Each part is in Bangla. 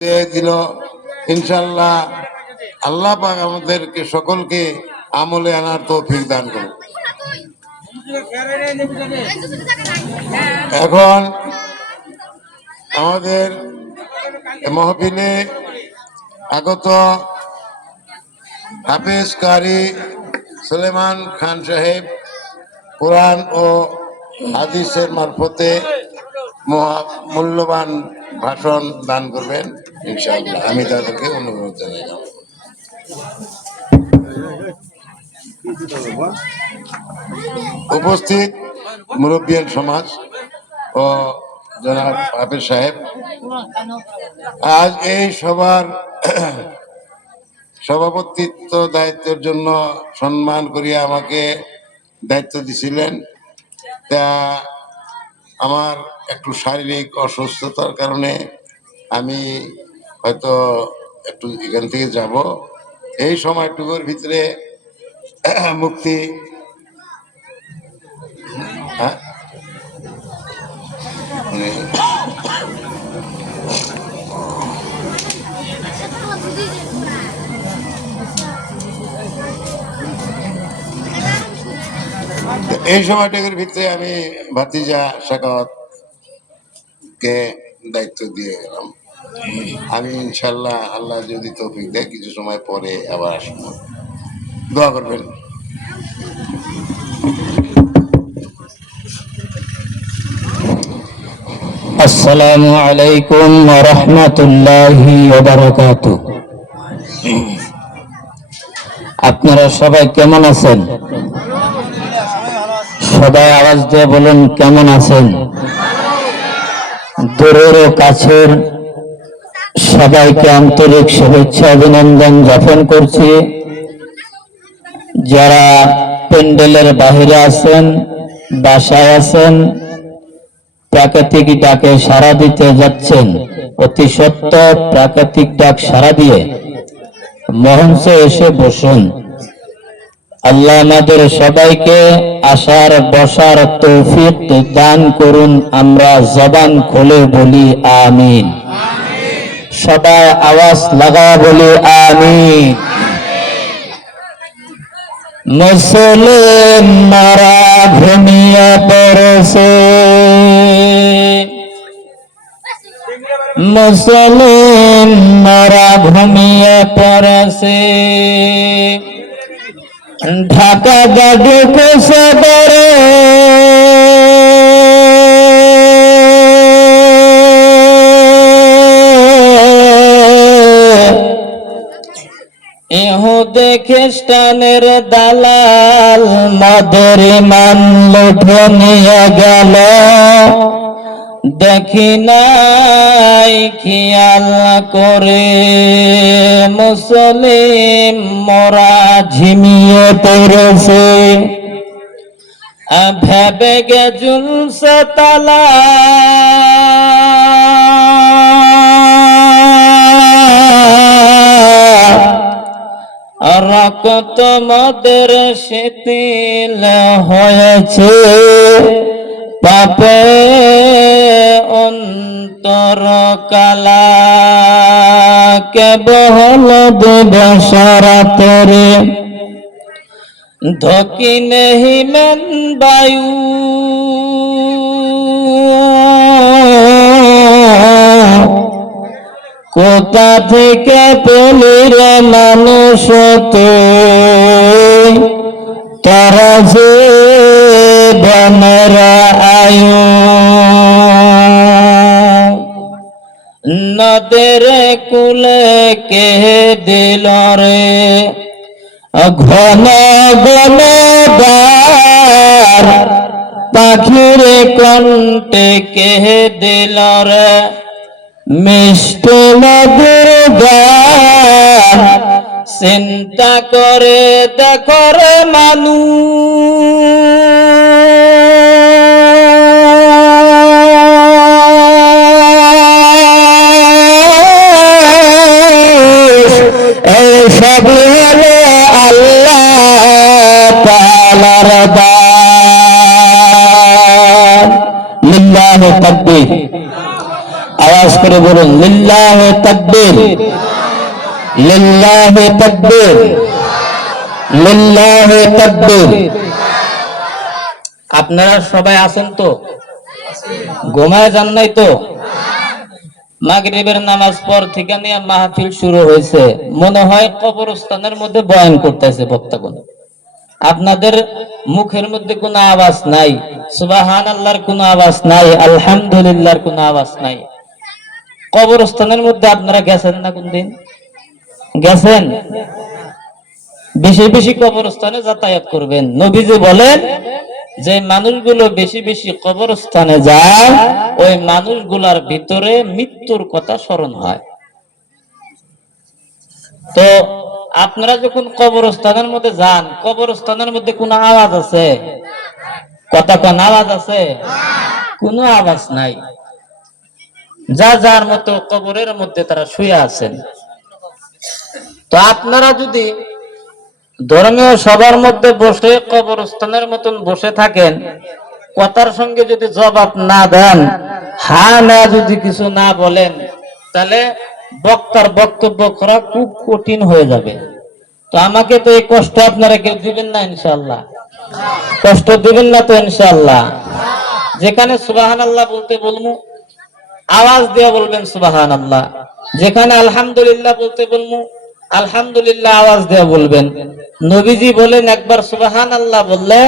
দিল। ইনশাল্লাহ আল্লাহ পাক আমাদেরকে সকলকে আমলে আনার তৌফিক দান করুন। এখন আমাদের মাহফিলে আগত হাফেজ কারি সুলেমান খান সাহেব কোরআন ও হাদিসের মারফতে মূল্যবান ভাষণ দান করবেন ইনশাআল্লাহ। আমি তাদেরকে অনুরোধ জানাইলাম। উপস্থিত মুরব্বিয়ান সমাজ ও জনাব হাফেজ সাহেব, আজ এই সবার সভাপতিত্ব দায়িত্বের জন্য সম্মান করিয়া আমাকে দায়িত্ব দিছিলেন। তা আমার একটু শারীরিক অসুস্থতার কারণে আমি হয়তো একটু এখান থেকে যাব। এই সময়টুকুর ভিতরে মুক্তি এই সময়টুকুর ভিতরে আমি ভাতিজা শাকাওয়াত কে দায়িত্ব দিয়ে গেলাম। আমি ইনশাল্লাহ আল্লাহ যদি তৌফিক দেয় কিছু সময় পরে আবার আসবো। দোয়া করবেন। আসসালামু আলাইকুম ওয়া রাহমাতুল্লাহি ওয়া বারাকাতুহু। আপনারা সবাই কেমন আছেন? সবাই আওয়াজ দিয়ে বলুন কেমন আছেন। দূরের ও কাছের সবাইকে আন্তরিক শুভেচ্ছা অভিনন্দন জ্ঞাপন করছি। যারা প্যান্ডেলের বাহিরে আছেন, বাসায় আছেন, প্রাকৃতিক ডাকে সাড়া দিতে যাচ্ছেন, অতি সত্বর প্রাকৃতিক ডাক সাড়া দিয়ে মঞ্চে এসে বসুন। আল্লাহ আমাদের সবাইকে আসার বসার তৌফিক দান করুন। আমরা জবান খুলে বলি আমিন। সবাই আওয়াজ লাগা বলি আমিন। মুসলিম মারা ঘুমিয়ে পড়েছে, মুসলিম মারা ঘুমিয়ে পড়েছে। ঢাকা গাড়ি কোষে করে ইহুদি খ্রিস্টানের দালাল মাদের ইমান লুটে নিয়ে গেল। দেখি নাই খেয়াল করে, মুসলিম মোরা ঝিমিয়ে পড়েছে। ভেবে গে জুলসে তালা রক্ত মদের শিথিল হয়েছে। পাপে অন্তর কালা কেবল দিবসরাতরে ধকিনে হিমেন বায়ু কোথা থেকে পেলির মানুষ তো তারা যে বনরা আয়ু নদের কুলে কে দিল রে ঘন ঘন পাখির কণ্ঠে কে দিল রে মিষ্টি মধুর গান। চিন্তা করে দেখো রে মানুষ, এই সব হলো আল্লাহ তাআলার দান। লিল্লাহি তাকবীর। আওয়াজ করে জোরে বলুন লিল্লাহে তাকবীর, লিল্লাহে তাকবীর, লিল্লাহে তাকবীর। আপনারা সবাই আছেন তো? ঘুমায় যান নাই তো? মাগরিবের নামাজ পর থেকে নিয়ে মাহফিল শুরু হয়েছে, মনে হয় কবরস্থানের মধ্যে বয়ান করতেছে বক্তাগণ। আপনাদের মুখের মধ্যে কোনো আওয়াজ নাই, সুবহানাল্লাহর কোনো আওয়াজ নাই, আলহামদুলিল্লাহর কোনো আওয়াজ নাই। কবরস্থানের মধ্যে আপনারা গেছেন না কোনদিন? গেছেন? বেশি বেশি কবরস্থানে যাতায়াত করবেন। নবীজি বলেন যে মানুষগুলো বেশি বেশি কবরস্থানে যায়, ওই মানুষগুলার ভিতরে মৃত্যুর কথা স্মরণ হয়। তো আপনারা যখন কবরস্থানের মধ্যে যান, কবরস্থানের মধ্যে কোনো আওয়াজ আছে? কথা কোন আওয়াজ আছে? কোনো আওয়াজ নাই। যা যার মতো কবরের মধ্যে তারা শুয়ে আছেন। তো আপনারা যদি ধর্মীয় সবার মধ্যে বসে কবরস্থানের মতন বসে থাকেন, কথার সঙ্গে যদি জবাব না দেন, হ্যাঁ না যদি কিছু না বলেন, তাহলে বক্তার বক্তব্য করা খুব কঠিন হয়ে যাবে। তো আমাকে তো এই কষ্ট আপনারা কেউ দিবেন না ইনশাআল্লাহ? কষ্ট দিবেন না তো ইনশাআল্লাহ? যেখানে সুবহানাল্লাহ বলতে বলবো, আওয়াজ দিয়ে বলবেন সুবহানাল্লাহ। যেখানে আলহামদুলিল্লাহ বলতে বলবো, আলহামদুলিল্লাহ আওয়াজ দিয়ে বলবেন। নবীজি বলেন একবার সুবহানাল্লাহ বললে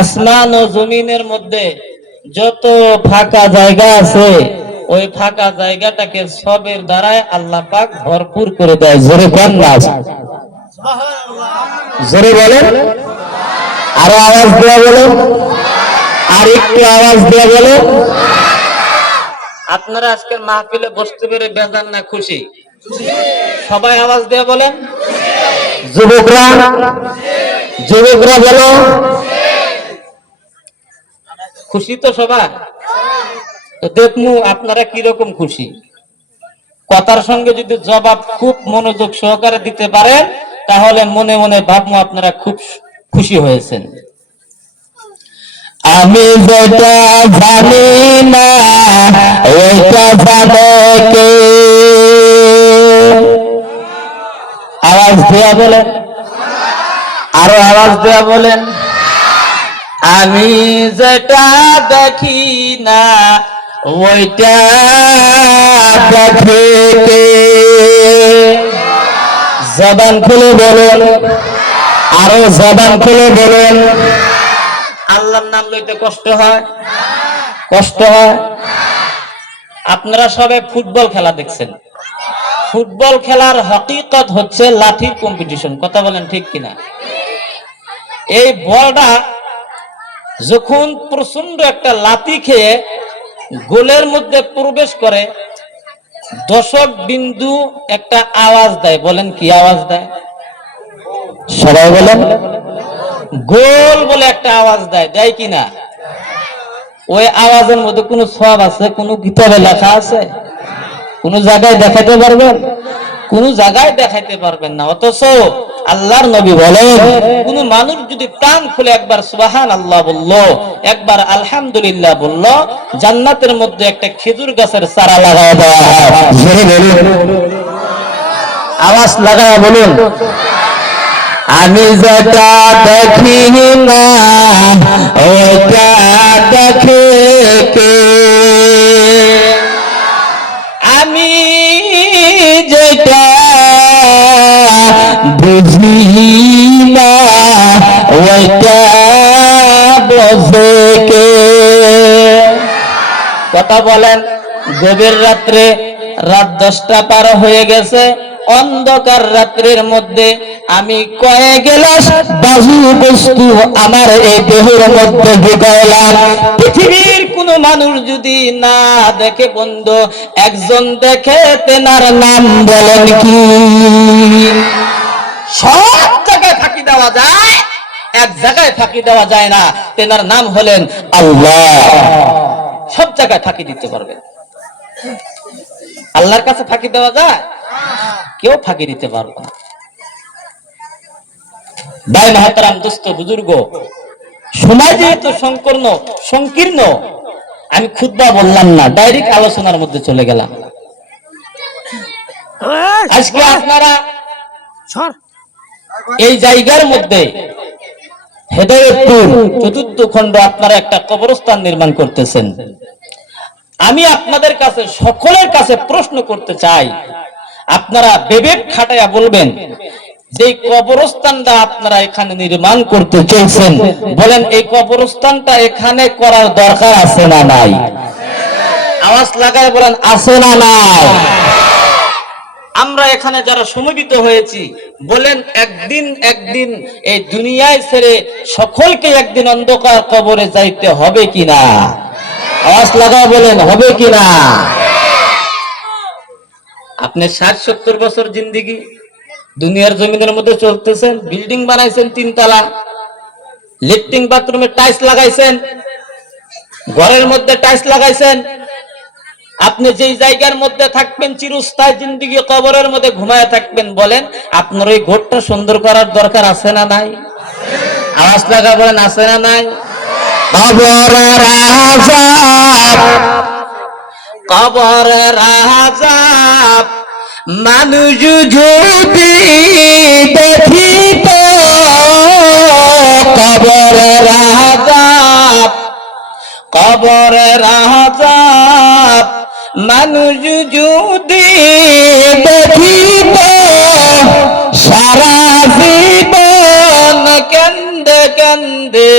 আসমান ও জমিনের মধ্যে যত ফাঁকা জায়গা আছে, ওই ফাঁকা জায়গাটাকে সবের দ্বারাই আল্লাহ পাক ভরপুর করে দেয়। জোরে কোন না? জোরে বলেন, আরো আওয়াজ দেওয়া বলো, আর একটু আওয়াজ দেওয়া বলো। আপনারা আজকের মাহফিলে বসতে পেরে বেজান না খুশি? সবাই আওয়াজ দিয়ে বলেন। যুবকরা, যুবকরা বলো খুশি তো সবাই? তো দেখমু আপনারা কিরকম খুশি। কথার সঙ্গে যদি জবাব খুব মনোযোগ সহকারে দিতে পারেন, তাহলে মনে মনে ভাবমু আপনারা খুব খুশি হয়েছেন। আমি যেটা জানি না ওইটা জানে কে? আওয়াজ দেয়া বলেন, আরো আওয়াজ দেয়া বলেন। আমি যেটা দেখি না ওইটা দেখে কে? জবান খুলে বলেন, আরো জবান খুলে বলেন। আল্লাহর নাম লইতে কষ্ট হয়? কষ্ট হয়? আপনারা সবাই ফুটবল খেলা দেখছেন। ফুটবল খেলার হকিকত হচ্ছে লাঠির কম্পিটিশন। কথা বলেন ঠিক কিনা? এই বলটা যখন প্রচন্ড একটা লাথি খেয়ে গোলের মধ্যে প্রবেশ করে, দশক বিন্দু একটা আওয়াজ দেয়। বলেন কি আওয়াজ দেয়? সবাই বলেন। গোল বলে একটা আওয়াজ দেয়, দেয় কিনা? ওই আওয়াজের মধ্যে কোনো সওয়াব আছে? কোনো কিতাবে লেখা আছে? কোন জায়গায় দেখাইতে পারবেন? কোন জায়গায় দেখাইতে পারবেন না। অথচ আল্লাহর নবী বলেন, কোন মানুষ যদি প্রাণ খুলে একবার সুবহানাল্লাহ বললো, একবার আলহামদুলিল্লাহ বললো, জান্নাতের মধ্যে একটা খেজুর গাছের চারা লাগায় দেওয়া হয়। আওয়াজ লাগায় বলুন। আমি যেটা দেখি না ওইটা দেখে কে? আমি যেটা বুঝি না ওইটা বোঝে কে? কথা বলেন। গভীর রাত্রে, রাত 10টা পার হয়ে গেছে, অন্ধকার রাত্রির মধ্যে আমি কয়ে গেলাস বাজু বস্তু আমার এই দেহের মধ্যে ঢুকাইলাম। পৃথিবীর কোন মানুষ যদি না দেখে বন্ধু, একজন দেখে, তেনার নাম বলেন কি? সব জায়গায় ফাঁকি দেওয়া যায়, এক জায়গায় ফাঁকি দেওয়া যায় না, তেনার নাম হলেন আল্লাহ। সব জায়গায় ফাঁকি দিতে পারবেন। আল্লাহর কাছে ফাঁকি দেওয়া যায়? কেউ ফাঁকি দিতে পারবে না। ভাই মহতারাম, দোস্ত, বুজুর্গ, সময় যেহেতু সংকীর্ণ, আমি খুতবা বললাম না, ডাইরেক্ট আলোচনার মধ্যে চলে গেলাম। আজকে আপনারা এই জায়গার মধ্যে হেদায়েতপুর চতুর্থ খণ্ড আপনারা একটা কবরস্থান নির্মাণ করতেছেন। আমি আপনাদের কাছে সকলের কাছে প্রশ্ন করতে চাই, আপনারা বিবেক খাটাইয়া বলবেন যে কবরস্থানটা আপনারা এখানে নির্মাণ করতে চাইছেন, বলেন এই কবরস্থানটা এখানে করার দরকার আছে না নাই? আওয়াজ লাগায় বলেন আছে না নাই? আমরা এখানে যারা সমবেত হয়েছি বলেন একদিন এই দুনিয়ায় ছেড়ে সকলকে একদিন অন্ধকার কবরে যাইতে হবে কিনা? আওয়াজ লাগায় বলেন হবে কিনা? আপনি 60-70 বছর জিন্দেগি দুনিয়ার জমিনের মধ্যে চলতেছেন, বিল্ডিং বানাইছেন 3 তলা, লেট্রিন বাথরুমে টাইলস লাগাইছেন, ঘরের মধ্যে টাইলস লাগাইছেন। আপনি যেই জায়গার মধ্যে থাকবেন চিরস্থায়ী জিন্দেগি কবরের মধ্যে ঘুমায় থাকবেন, বলেন আপনার ওই ঘরটা সুন্দর করার দরকার আছে না নাই? আওয়াজ লাগা বলেন আছে না নাই? কবরের আযাব, কবরের আযাব মানুষ যদি দেখিত, কবরের আযাব, কবরের আযাব মানুষ যদি দেখিত, সারা জীবন কান্দে কান্দে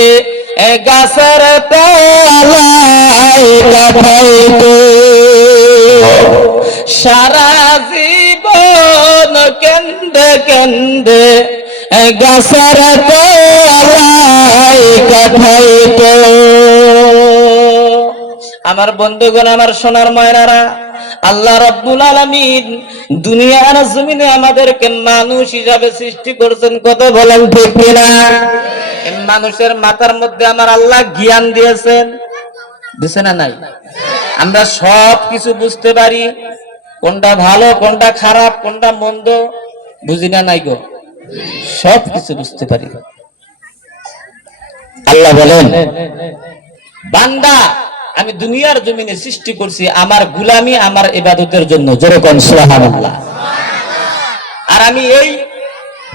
গাছের তলায় কাটাইত, সারা জীবন কান্দে কান্দে গাছের তলায় কাটাইত। আমার বন্ধুগণ, আমার সোনার ময়নারা, আল্লাহ রাব্বুল আলামিন দুনিয়ার জমিনে আমাদেরকে মানুষ হিসাবে সৃষ্টি করেছেন, কথা বলেন ঠিক কিনা? মানুষের মাথার মধ্যে আমার আল্লাহ জ্ঞান দিয়েছেন, দিছে না নাই? আমরা সব কিছু বুঝতে পারি, কোনটা ভালো কোনটা খারাপ কোনটা মন্দ বুঝি না নাই গো? সব কিছু বুঝতে পারি। আল্লাহ বলেন, বান্দা আমি দুনিয়ার জমিনে সৃষ্টি করছি আমার গোলামি আমার ইবাদতের জন্য, জোরে কোন সুবহানাল্লাহ। আর আমি এই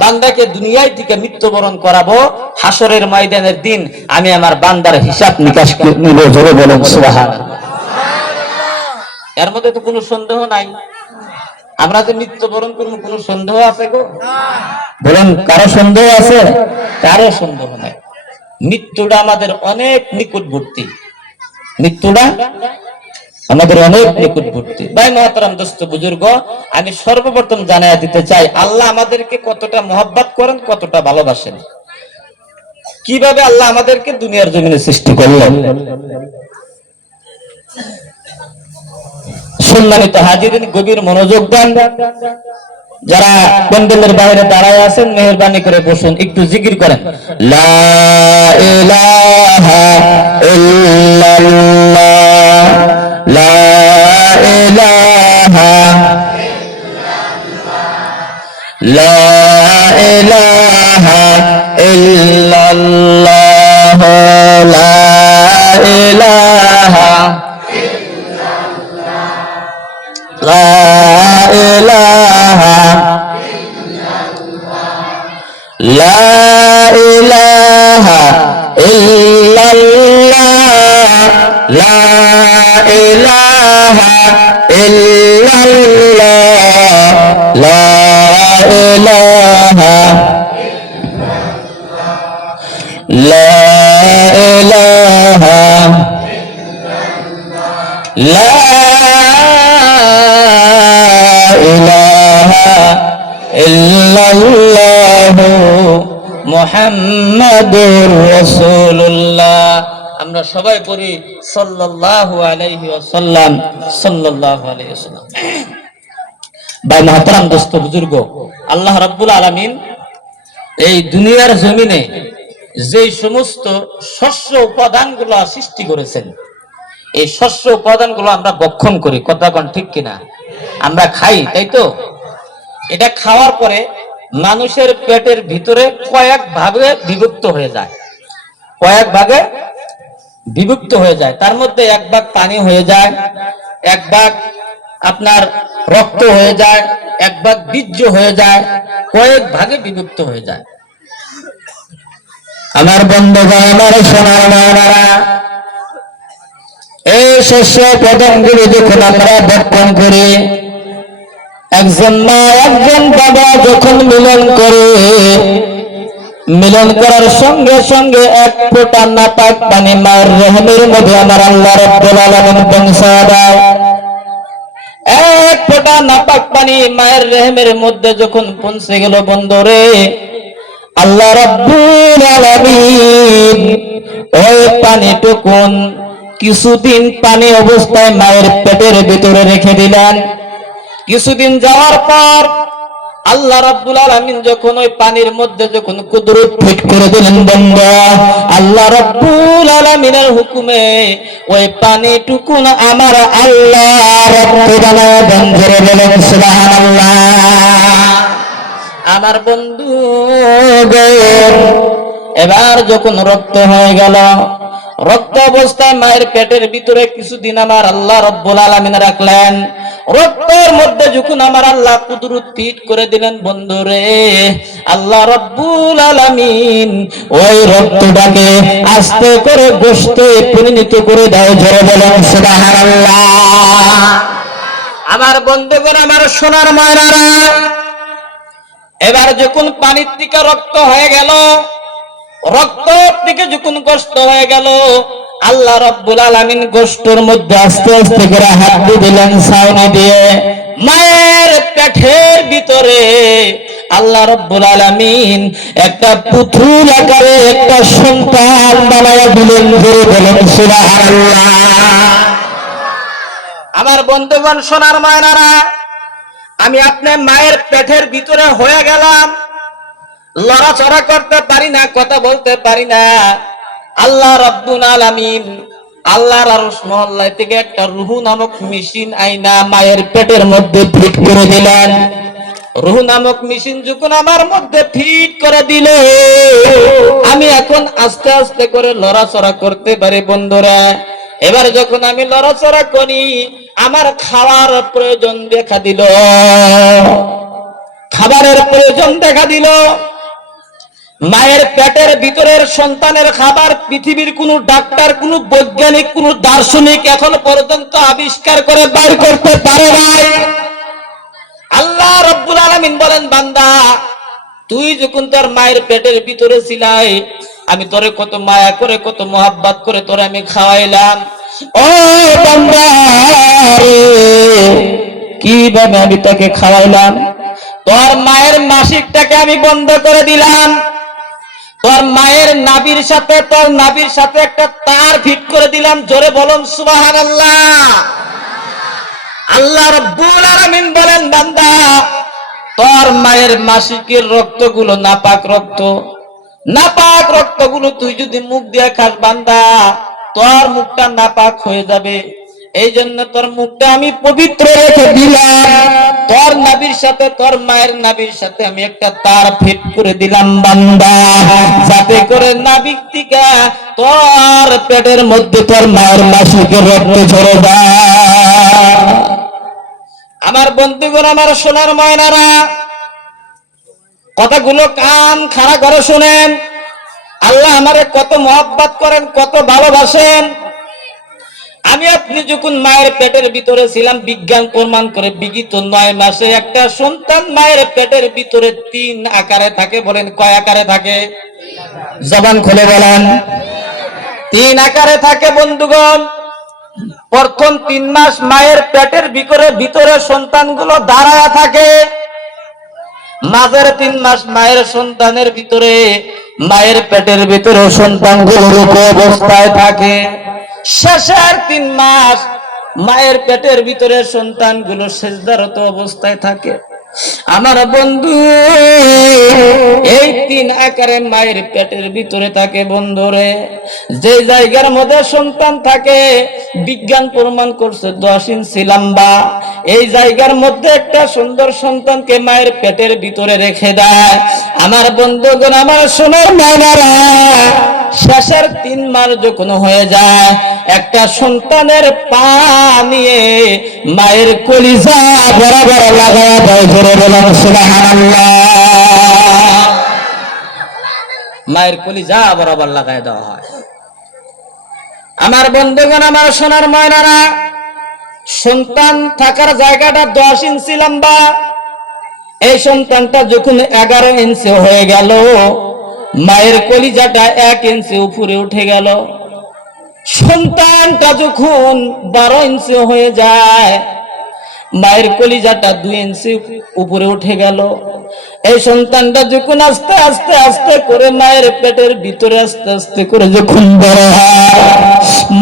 বান্দাকে দুনিয়ায় থেকে মৃত্যুবরণ করাবো, হাসরের ময়দানের দিন আমি আমার বান্দার হিসাব নিকাশ নিব, জোরে বলেন সুবহানাল্লাহ। এর মধ্যে তো কোনো সন্দেহ নাই, আমরা যে মৃত্যুবরণ করবো কোনো সন্দেহ আছে গো? বলেন কারো সন্দেহ আছে? কারো সন্দেহ নাই। মৃত্যুটা আমাদের অনেক নিকটবর্তী, মৃত্যুটা আমাদের অনেক নিকটবর্তী। ভাই মহতারাম দোস্ত বুজুর্গ, আমি সর্বপ্রথম জানাইয়া দিতে চাই আল্লাহ আমাদেরকে কতটা মহব্বত করেন, কতটা ভালোবাসেন, কিভাবে আল্লাহ আমাদেরকে দুনিয়ার জমিনে সৃষ্টি করলেন। সম্মানিত হাজিরিন, গভীর মনোযোগ দেন। যারা প্যান্ডেলের বাইরে দাঁড়ায় আছেন মেহেরবানি করে বসুন, একটু জিকির করেন লা ইলাহা ইল্লাল্লাহ, লা ইলাহা, লা ইলাহা ইল্লাল্লাহ, লা ইলাহা, লা ইলাহা, লা ইলাহা ইল্লাল্লাহ, লা ইলাহা ইল্লাল্লাহ, লা ইলাহা, লা ইলাহা, লা ইলাহা ইল্লাল্লাহু মুহাম্মাদুর রাসূলুল্লাহ। আমরা সবাই পড়ি সাল্লাল্লাহু আলাইহি ওয়াসাল্লাম, সাল্লাল্লাহু আলাইহি ওয়াসাল্লাম। ভাই মুহতারাম দোস্ত বুজুর্গ, আল্লাহ রাব্বুল আলামিন এই দুনিয়ার জমিনে যে সমস্ত শস্য উপাদানগুলো সৃষ্টি করেছেন, এই শস্য উপাদানগুলো আমরা ভক্ষণ করি, কথা কোন ঠিক কিনা? আমরা খাই, তাই তো? এটা খাওয়ার পরে মানুষের পেটের ভিতরে কয়েক ভাগে বিভক্ত হয়ে যায়, কয়েক ভাগে বিভক্ত হয়ে যায়। তার মধ্যে এক ভাগ পানি হয়ে যায়, এক ভাগ আপনার রক্ত হয়ে যায়, এক ভাগ বীর্য হয়ে যায়, কয়েক ভাগে বিভক্ত হয়ে যায়। আমার বন্ধুগণ, আমার সোনার মায়েরা, এই শস্য পদগুলি যখন আমরা বপন করি, একজন মা একজন বাবা যখন মিলন করে, মিলন করার সঙ্গে সঙ্গে এক ফোঁটা নাপাক পানি মায়ের রহমের মধ্যে আমার আল্লাহ রাব্বুল আলামিন পৌঁছায় দেয়। এক ফোঁটা নাপাক পানি মায়ের রহমের মধ্যে যখন পৌঁছে গেল বন্ধুরে, আল্লাহ রাব্বুল আলামিন ওই পানিটুকুন কিছুদিন পানি অবস্থায় মায়ের পেটের ভিতরে রেখে দিলেন। কিছুদিন যাওয়ার পর আল্লাহ রাব্বুল আলামিন যখন ওই পানির মধ্যে যখন কুদরত ফিট করে দিলেন বন্ধু, আল্লাহ রাব্বুল আলামিনের হুকুমে ওই পানিটুকু আমার আল্লাহ রক্ত বানায় বন্ধুরে বলেন সুবহানাল্লাহ। আমার বন্ধু এবার যখন রক্ত হয়ে গেল, রক্ত অবস্থায় মায়ের পেটের ভিতরে কিছুদিন আমার আল্লাহ রাব্বুল আলামিন রাখলেন। রক্তের মধ্যে যখন আমার আল্লাহ কুদরত ফিট করে দিলেন বন্ধুরে, আল্লাহ রাব্বুল আলামিন ওই রক্তটাকে আস্তে করে গোশতে পরিণত করে দেয়। জোরে বলেন সুবহানাল্লাহ। আমার বন্ধুগণ, আমার সোনার মায়েরা, এবার যখন পানির থেকে রক্ত হয়ে গেল, রক্ত থেকে যখন গোশত হয়ে গেল, আল্লাহ রাব্বুল আলামিন গোশতের মধ্যে আস্তে আস্তে করে হাত দিলেন ছাউনি দিয়ে। মায়ের পেটের ভিতরে আল্লাহ রাব্বুল আলামিন একটা পুতুল আকারে একটা সন্তান বানায়া দিলেন। জোরে বলেন সুবহানাল্লাহ। আমার বন্ধুগণ, সোনার মায়েরা, আমি আপনার মায়ের পেটের ভিতরে হয়ে গেলাম, লড়াচড়া করতে পারি না, কথা বলতে পারি না। আল্লাহ রাব্বুল আলামিন আল্লাহর আরশ মহল্লা থেকে একটা রূহ নামক মেশিন আইনা মায়ের পেটের মধ্যে ফিট করে দিলেন। রূহ নামক মেশিন যখন আমার মধ্যে ফিট করে দিল, আমি এখন আস্তে আস্তে করে লড়াচড়া করতে পারি বন্ধুরা। এবার যখন আমি লড়াচড়া করি, আমার খাওয়ার প্রয়োজন দেখা দিল, খাবারের প্রয়োজন দেখা দিল। মায়ের পেটের ভিতরের সন্তানের খাবার পৃথিবীর কোন ডাক্তার, কোন বৈজ্ঞানিক, কোন দার্শনিক এখন পর্যন্ত আবিষ্কার করে বাইর করতে পারে নাই। আল্লাহ রাব্বুল আলামিন বলেন, বান্দা, তুই যখন তোর মায়ের পেটের ভিতরে ছিলাই, আমি তোরে কত মায়া করে, কত মোহাব্বত করে তোরে আমি খাওয়াইলাম। ও বান্দা রে, কিভাবে আমি তোকে খাওয়াইলাম? তোর মায়ের মাসিকটাকে আমি বন্ধ করে দিলাম। তোর মায়ের নাভির সাথে একটা তার ফিট করে দিলাম। জোরে বলুন সুবহানাল্লাহ। আল্লাহ রাব্বুল আলামিন বলেন, বান্দা, তোর মায়ের মাসিকের রক্তগুলো নাপাক রক্তগুলো তুই যদি মুখ দিয়ে খাস বান্দা, তোর মুখটা নাপাক হয়ে যাবে। এই জন্য তোর মুখটা আমি পবিত্র রেখে দিলাম। তোর নাভির সাথে, তোর মায়ের নাভির সাথে আমি একটা তার ফিট করে দিলাম বান্দা, যাতে করে নাভিক থেকে তোর পেটের মধ্যে তোর মায়ের মাসিকের রক্ত ঝরে যায়। আমার বন্ধুগণ, আমার সোনার ময়নারা, কথাগুলো কান খাড়া করে শুনেন। আল্লাহ আমারে কত মহব্বত করেন, কত ভালোবাসেন। আমি আপনি যখন মায়ের পেটের ভিতরে ছিলাম, বিজ্ঞান প্রমাণ করে বিগত 9 মাসে একটা সন্তান মায়ের পেটের ভিতরে 3 আকারে থাকে। বলেন কয় আকারে থাকে? জবান খুলে বলেন। 3 আকারে থাকে বন্ধুগণ। প্রথম 3 মাস মায়ের পেটের ভিতরে সন্তানগুলো দাঁড়ায়া থাকে। মাঝের 3 মাস মায়ের সন্তানের ভিতরে, মায়ের পেটের ভিতরে সন্তানগুলো রূপ অবস্থায় থাকে। শেষের 3 মাস মায়ের পেটের ভিতরে সন্তানগুলো সিজদারত অবস্থায় থাকে। আমার বন্ধু, এই 3 আকারে মায়ের পেটের ভিতরে থাকে বন্ধুরে। যে জায়গার মধ্যে সন্তান থাকে, বিজ্ঞান প্রমাণ করছে 10 ইঞ্চি লম্বা। এই জায়গার মধ্যে একটা সুন্দর সন্তানকে মায়ের পেটের ভিতরে রেখে দেয়। আমার বন্ধুগণ, আমার সোনার মায়েরা, শেষের 3 মাস যখন হয়ে যায়, একটা সন্তানের পা নিয়ে মায়ের কলিজা বরাবর লাগায়া দেয়, জোরে বলেন সুবহানাল্লাহ। মায়ের কলিজা বরাবর লাগায় দেওয়া হয়। আমার বন্ধুগণ, আমার সোনার ময়নারা, সন্তান থাকার জায়গাটা 10 ইঞ্চি লম্বা। এই সন্তানটা যখন 11 ইঞ্চি হয়ে গেল, মায়ের কলিজাটা 1 ইঞ্চি উপরে উঠে গেল। সন্তানটা যখন 12 ইঞ্চি হয়ে যায়, মায়ের কলিজাটা 2 ইঞ্চি উপরে উঠে গেল। এই সন্তানটা যখন আস্তে আস্তে আস্তে করে মায়ের পেটের ভিতরে আস্তে আস্তে করে যখন বড় হয়,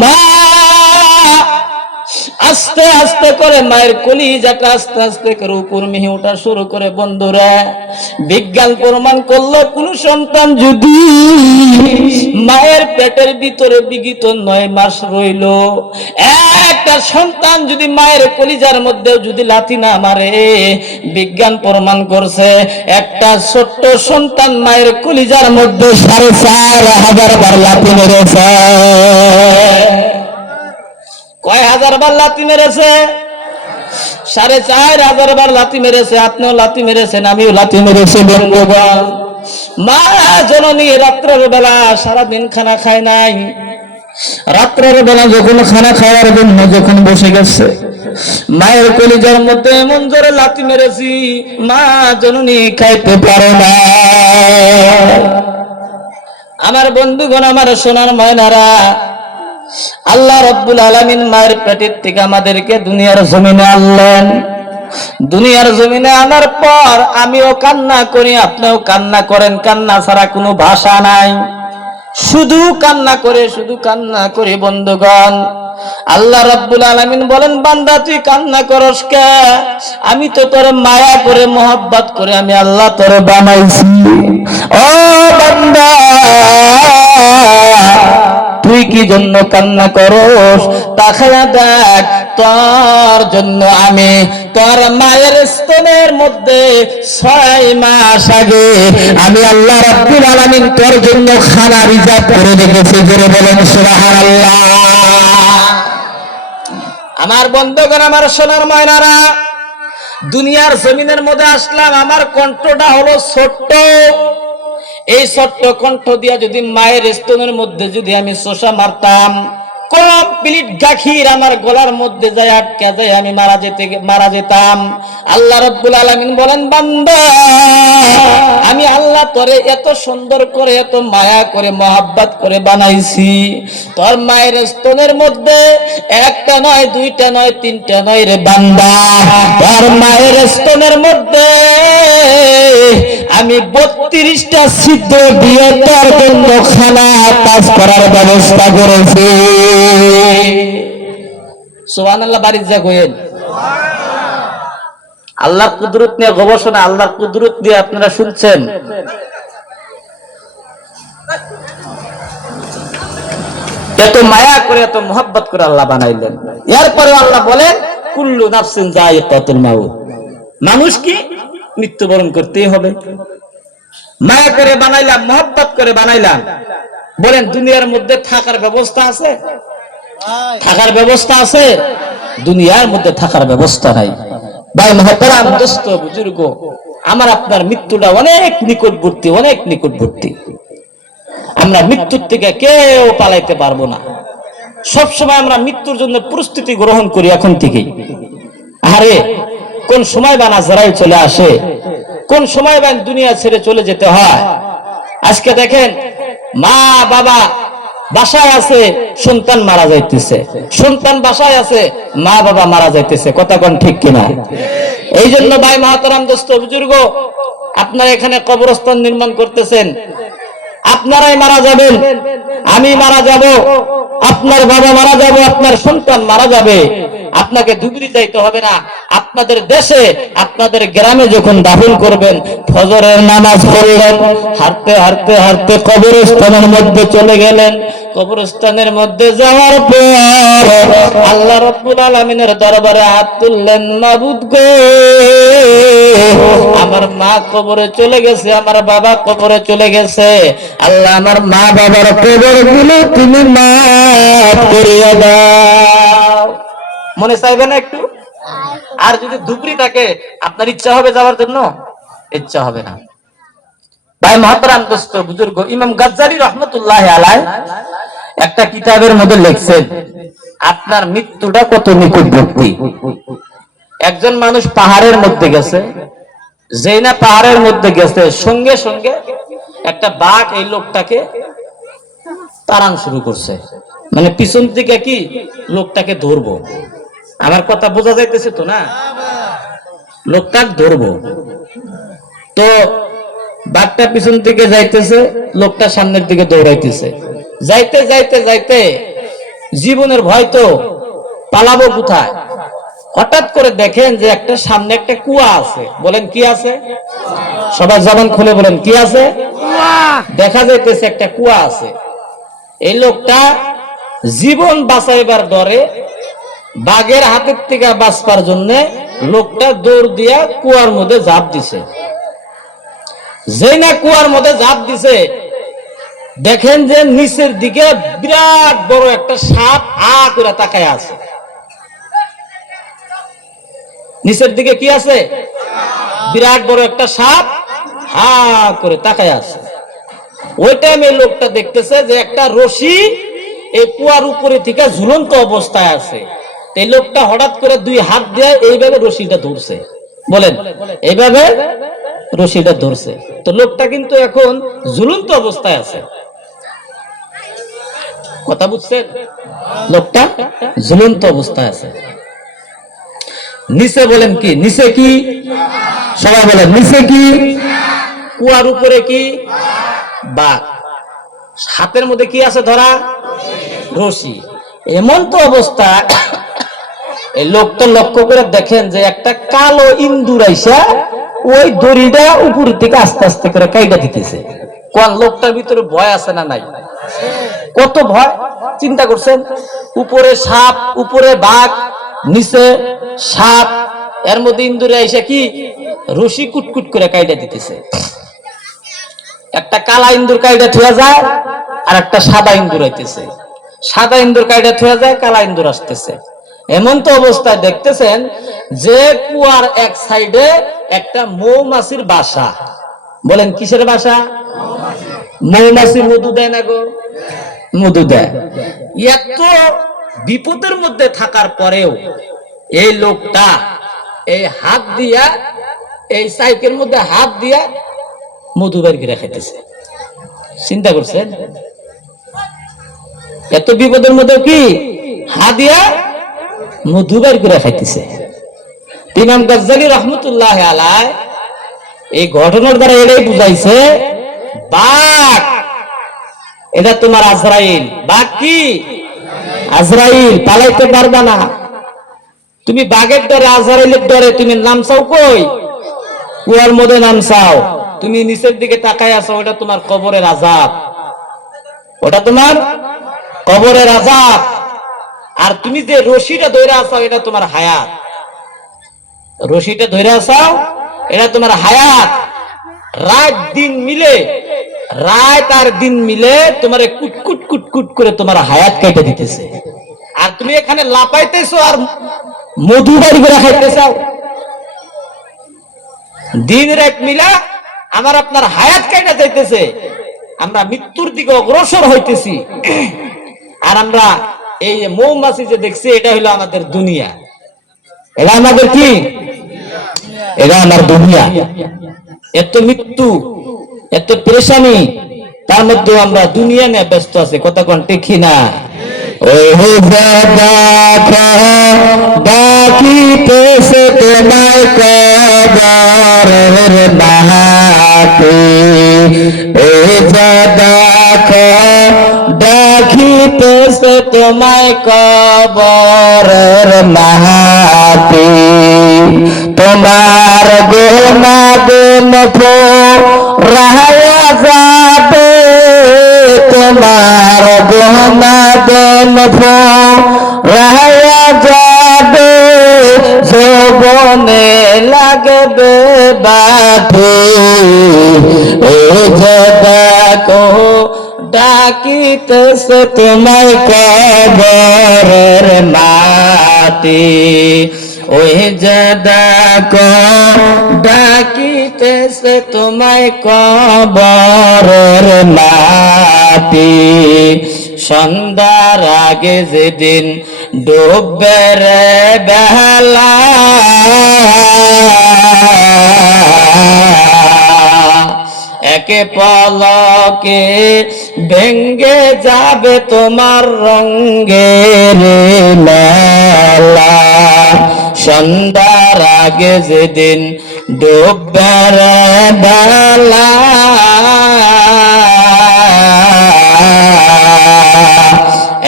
মা আস্তে আস্তে করে মায়ের কলিজাটা আস্তে আস্তে করে উপর মিহি ওঠা শুরু করে। বন্ধুরা, বিজ্ঞান প্রমাণ করলো, কোন সন্তান যদি মায়ের পেটের ভিতরে বিগত 9 মাস রইল, একটা সন্তান যদি মায়ের কলিজার মধ্যে যদি লাথি না মারে, বিজ্ঞান প্রমাণ করছে একটা ছোট্ট সন্তান মায়ের কলিজার মধ্যে 4,500 বার লাথি মেরেছে। কয় হাজার বার লাথি মেরেছে? 4,500 বার লাথি মেরেছে। আপনিও লাথি মেরেছেন, আমিও লাথি মেরেছি। বন্ধুগণ, মা জননী রাত্রের বেলা সারাদিন খানা খায় নাই। রাত্রের বেলা যখন খানা খাওয়ার জন্য যখন বসে গেছে, মায়ের কলিজার মধ্যে এমন জোরে লাথি মেরেছি, মা জননী খাইতে পারে না। আমার বন্ধুগণ, আমার সোনার ময়নারা, আল্লাহ রাব্বুল আলামিন মায়ের পেটের থেকে আমাদেরকে দুনিয়ার জমিনে আনলেন। দুনিয়ার জমিনে আনার পর আমিও কান্না করি, আপনিও কান্না করেন। কান্না ছাড়া কোনো ভাষা নাই, শুধু কান্না করে, শুধু কান্না করে। বন্ধুগণ, আল্লাহ রাব্বুল আলামিন বলেন, বান্দা তুই কান্না করস কে? আমি তো তোর মায়া করে, মোহাব্বত করে আমি আল্লাহ তোরে বানাইছি। ও বান্দা, তুই কি জন্য কান্না করস? তাকায়া দেখ, তোর জন্য আমি তোর মায়ের স্তনের মধ্যে 6 মাস আগে আমি আল্লাহ রাব্বুল আলামিন তোর জন্য খানা রিজার্ভ করে রেখেছি। জোরে বলেন সুবহানাল্লাহ। আমার বন্ধুগণ, আমার সোনার ময়নারা, দুনিয়ার জমিনের মধ্যে আসলাম। আমার কণ্ঠটা হলো ছোট্ট। এই ছোট্ট কণ্ঠ দিয়া যদি মায়ের স্তনের মধ্যে যদি আমি শোষা মারতাম, কমপ্লিট গাখির আমার গলার মধ্যে যায় আটকে যায়, আমি মারা যেতাম। আল্লাহ রাব্বুল আলামিন বলেন, বান্দা আমি আল্লাহ তোরে এত সুন্দর করে, এত মায়া করে, মোহাব্বত করে বানাইছি। তোর মায়ের স্তনের মধ্যে 1টা নয়, 2টা নয়, 3টা নয় রে বান্দা, তোর মায়ের স্তনের মধ্যে আমি 32টা সিদ্ধ দিয়ে তোর জন্য খানা পাস করার ব্যবস্থা করেছি। সুবহানাল্লাহ। বাড়ির যা কইেন আল্লাহর কুদরত নিয়ে গবেষণা, আল্লাহর কুদরত দিয়ে আপনারা শুনছেন। এত মায়া করে, এত মোহাব্বত করে আল্লাহ বানাইলেন। এরপরে আল্লাহ বলেন, কুল্লু নাফসিন যায়িকাতুল মাউত, মানুষ কি মৃত্যুবরণ করতেই হবে। মায়া করে বানাইলাম, মোহাব্বত করে বানাইলাম। বলেন, দুনিয়ার মধ্যে থাকার ব্যবস্থা আছে? থাকার ব্যবস্থা আছে? দুনিয়ার মধ্যে থাকার ব্যবস্থা নাই। ভাই মহতারাম, দোস্ত, বুজুর্গ, আমার আপনার মৃত্যুটা অনেক নিকটবর্তী, অনেক নিকটবর্তী। আমরা মৃত্যুর থেকে কেউ পালাইতে পারবো না। সবসময় আমরা মৃত্যুর জন্য প্রস্তুতি গ্রহণ করি এখন থেকেই। আরে কোন সময় বানা আজরাইল চলে আসে, কোন সময় বান দুনিয়া ছেড়ে চলে যেতে হয়। আজকে দেখেন, মা বাবা বাসায় আছে, সন্তান মারা যাইতেছে, সন্তান বাসায় আছে, মা বাবা মারা যাইতেছে। কথা কোন ঠিক কিনা? এই জন্য ভাই মহতারাম, দোস্ত, বুজুর্গ, আপনারা এখানে কবরস্থান নির্মাণ করতেছেন। আপনারাই মারা যাবেন, আমি মারা যাব, আপনার বাবা মারা যাবে, আপনার সন্তান মারা যাবে। আপনাকে ধুবড়ি যাইতে হবে না। আপনাদের দেশে, আপনাদের গ্রামে যখন দাফন করবেন, ফজরের নামাজ পড়লেন, হাঁটতে হাঁটতে হাঁটতে কবরস্থানের মধ্যে চলে গেলেন। কবরস্থানের মধ্যে যাওয়ার পর আল্লাহ রাব্বুল আলামিনের দরবারে হাত তুললেন, মাবুদ গো, আমার মা কবরে চলে গেছে, আমার বাবা কবরে চলে গেছে, আল্লাহ আমার মা বাবার কবর গুলো তুমি মাফ করিয়ে দাও। মনে চাইবে না একটু? আর যদি ধুবড়ি থাকে আপনার ইচ্ছা হবে যাওয়ার জন্য? ইচ্ছা হবে না। ভাই মহতরাম দোস্ত বুজুর্গ, ইমাম গাজ্জালী রহমতুল্লাহ আলাইহি একটা কিতাবের মধ্যে লিখছেন আপনার মৃত্যুটা কত নিকটবর্তী। একজন মানুষ পাহাড়ের মধ্যে গেছে, যেই না পাহাড়ের মধ্যে গেছে সঙ্গে সঙ্গে একটা বাঘ এই লোকটাকে তাড়ান শুরু করছে, মানে পিছন থেকে কি লোকটাকে ধরবো। আমার কথা বোঝা যাইতেছে তো না? লোকটা ধরবো তো বাঘটা পিছন থেকে যাইতেছে, লোকটা সামনের দিকে দৌড়াইতেছে, যাইতে যাইতে যাইতে জীবনের ভয় তো পালাবো কোথায়, হঠাৎ করে দেখেন যে একটা সামনে একটা কুয়া আছে। বলেন কি আছে? সবাই জবান খুলে বলেন কি আছে? দেখা যাইতেছে একটা কুয়া আছে। এই লোকটা জীবন বাঁচাইবার ডরে বাঘের হাতের থেকে বাঁচবার জন্য লোকটা দৌড় দিয়া কুয়ার মধ্যে ঝাঁপ দিছে। যেই না কুয়ার মধ্যে ঝাঁপ দিছে দেখেন যে নিচের দিকে বিরাট বড় একটা সাপ আ করে তাকায় আছে। নিচের দিকে কি আছে? বিরাট বড় একটা সাপ হা করে তাকায় আছে। ওই টাইমে লোকটা দেখতেছে যে একটা রশি এই কুয়ার উপরে থেকে ঝুলন্ত অবস্থায় আছে। এই লোকটা হঠাৎ করে দুই হাত দিয়ে এইভাবে রশিটা ধরছে। বলেন এইভাবে রশিটা ধরছে, তো লোকটা কিন্তু এখন ঝুলন্ত অবস্থায় আছে। কথা বুঝছেন? লোকটা ঝুলন্ত অবস্থায় আছে। নিচে বলেন কি? নিচে কি? সবাই বলেন নিচে কি? কুয়ার উপরে কি? বাঘ। হাতের মধ্যে কি আছে ধরা? রশি। এমন তো অবস্থা এই লোকটা লক্ষ্য করে দেখেন যে একটা কালো ইন্দুর আইসা ওই দড়িটা উপর থেকে আস্তে আস্তে করে কাইটা দিতেছে। কোন লোকটার ভিতরে ভয় আছে না নাই? কত ভয় চিন্তা করছেন? উপরে সাপ, উপরে বাঘ, নিচে সাপ, এর মধ্যে ইন্দুরে আইসা কি রশি কুটকুট করে কাইটা দিতেছে। একটা কালা ইন্দুর কাইটা থুয়া যায় আর একটা সাদা ইন্দুর আইতেছে। সাদা ইন্দুর কাইটা থুয়া যায়, কালা ইন্দুর আসতেছে। এমন তো অবস্থায় দেখতেছেন যে কুয়ার এক সাইডে একটা মৌমাছির বাসা। বলেন কিসের বাসা? মৌমাছি মধু দেয় না গো? মধু দেয়। এত বিপদের মধ্যে থাকার পরেও এই লোকটা এই হাত দিয়া, এই সাইকের মধ্যে হাত দিয়া মধু বের করে খাইতেছে। চিন্তা করছেন? এত বিপদের মধ্যে কি হাত দিয়া মধু বের করে খাইতেছে। ইমাম গাজ্জালী রহমতুল্লাহ আলাইহি এই ঘটনার দ্বারা এটাই বুঝাইছে বাঘ এটা তোমার আজরাইল। বাঘ কি? আজরাইল। পালাইতে পারবা না তুমি। বাঘের ডরে, আজরাইলের ডরে তুমি নামছাও কই? কুয়ার মধ্যে নামছাও। তুমি নিচের দিকে তাকায় আছো, ওটা তোমার কবরের আযাব। ওটা তোমার কবরের আযাব। আর তুমি যে রশিটা ধরে আছো এটা তোমার হায়াত। রশিটা ধরে আছো এটা তোমার হায়াত। রাত দিন মিলে, রাত আর দিন মিলে তোমার কুটকুট কুটকুট করে তোমার হায়াত কেটে দিতেছে। আর তুমি এখানে লাপাইতেছো আর মধু বাড়ি করে খাইতেছো। দিন রাত মিলা আমার আপনার হায়াত কেটে যাইতেছে। আমরা মৃত্যুর দিকে অগ্রসর হইতেছি। আর আমরা এই মৌমাছি যে দেখছি এটা হলো আমাদের দুনিয়া। এটা আমাদের কি? এটা আমার দুনিয়া। এত মৃত্যু, এত পেরেশানি, তার মধ্যে আমরা দুনিয়া নিয়ে ব্যস্ত আছি। কথা কোন ঠিক না? ডাকিতেছে তোমার কবরের মাটি, ডাকিতেছে তোমায় কবরের মাটি। তোমার গোনা গুণ রাহায়া যাবে, তোমার গোনা গুণ রাহায়া যাবে, যৌবন যৌবনে লাগবে বাধে, ও যে দেখো ডাকিতেছে তোমায় কবরের মাটি, ওই যে দেখো ডাকিতেছে তোমায় কবরের মাটি। সন্ধ্যার আগে যেদিন ডুববে রে বেলা, একে পলকে ভেঙ্গে যাবে তোমার রঙ্গের মেলা। সন্ধ্যার আগে যেদিন ডুববে রে বেলা,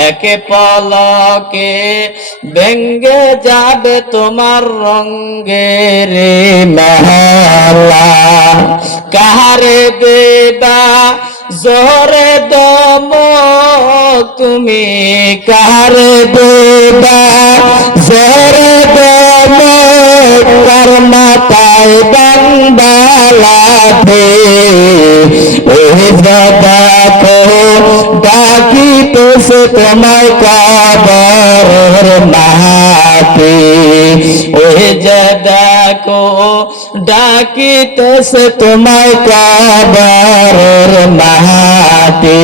একে পলকে ভেঙ্গে যাবে তোমার রঙ্গের মেলা। কাহারে দেবা জোরে দম তুমি, কাহারে দেবা জোরে দম, কার মাথায় বাংলাতে, ওই দেখো ডাকিতেছে তোমায় কবরের মাটি, ওই যে দেখো ডাকিতেছে তোমায় কবরের মাটি।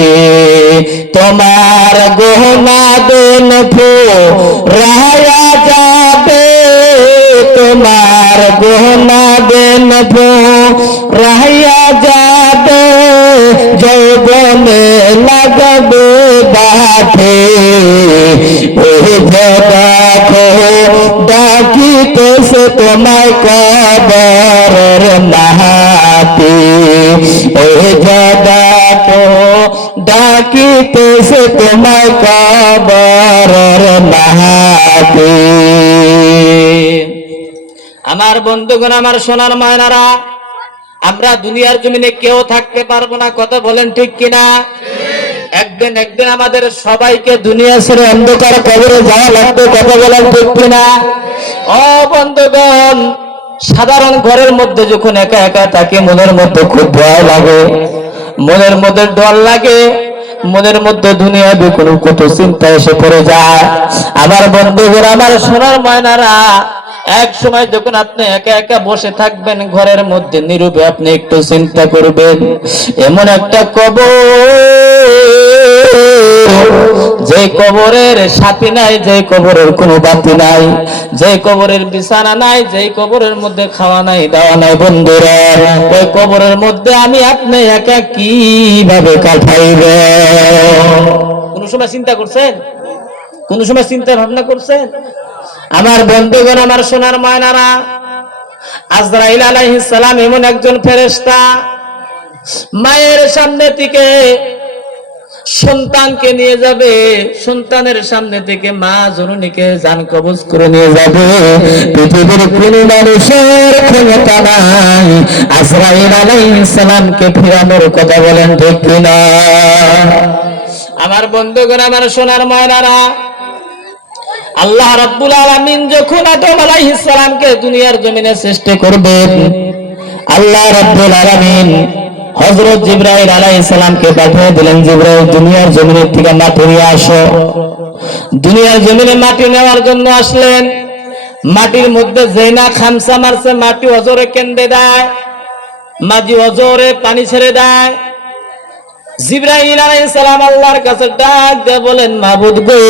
তোমার গহনা দিন ফুরায়া যাবে, তোমার গহনা দিন ফুরায়া যাবে, যৌবনে লাগবে বাধে, ওই যে দেখো ডাকিতেছে তোমায় কবরের মাটি, ওই যে দেখো ডাকিতেছে তোমায় কবরের মাটি। আমার বন্ধুগণ, আমার সোনার ময়নারা, আমরা দুনিয়ার জমিনে কেউ থাকতে পারবো না, কথা বলেন ঠিক কিনা? একদিন একদিন আমাদের সবাইকে দুনিয়া ছেড়ে অন্ধকার কবরে যাওয়া লাগবে, কথা বলেন ঠিক কিনা? ও বন্ধুগণ, সাধারণ ঘরের মধ্যে যখন একা একা থাকি মনের মধ্যে খুব ভয় লাগে, মনের মধ্যে ডর লাগে, মনের মধ্যে দুনিয়া কোনো কত চিন্তা এসে পড়ে যায়। আমার বন্ধুগণ, আমার সোনার ময়নারা, এক সময় যখন আপনি একা একা বসে থাকবেন ঘরের মধ্যে নীরবে, আপনি একটু চিন্তা করবেন, এমন একটা কবর, যে কবরের সাথী নাই, যে কবরের কোনো বাতি নাই, যে কবরের বিছানা নাই, যে কবরের মধ্যে খাওয়া নাই দাওয়া নাই, বন্ধুরা ওই কবরের মধ্যে আমি আপনি একা কিভাবে কাটাইবে? কোন সময় চিন্তা করছেন? কোন সময় চিন্তা ভাবনা করছেন? আমার বন্ধুগণ, আমার সোনার ময়নারা, আজরাইল আলাইহিস সালাম এমন একজন ফেরেশতা, মায়ের সামনে থেকে সন্তানকে নিয়ে যাবে, সন্তানের সামনে থেকে মা জননীকে জান কবজ করে নিয়ে যাবে। পৃথিবীর কোন মানুষের ক্ষমতা নাই আজরাইল আলাইহিস সালামকে ফিরানোর, কথা বলেন ঠিক কিনা? আমার বন্ধুগণ, আমার সোনার ময়নারা, আল্লাহ রাব্বুল আলামিন যখন আদম আলাইহিস সালামকে দুনিয়ার জমিনে সৃষ্টি করবেন, আল্লাহ রাব্বুল আলামিন হযরত জিবরাইল আলাইহিস সালামকে পাঠিয়ে দিলেন, জিবরাইল দুনিয়ার জমিনের থেকে মাটি নিয়ে আসো। দুনিয়ার জমিনে মাটি নেওয়ার জন্য আসলেন। মাটির মধ্যে যেনা খামসা মারছে, মাটি অজরে কেন্দ্রে দেয়, মাটি অজরে পানি ছেড়ে দেয়। জিবরাইল আলাইহিস সালাম আল্লাহর কাছে ডাক দিয়ে বলেন, মাবুদ গো,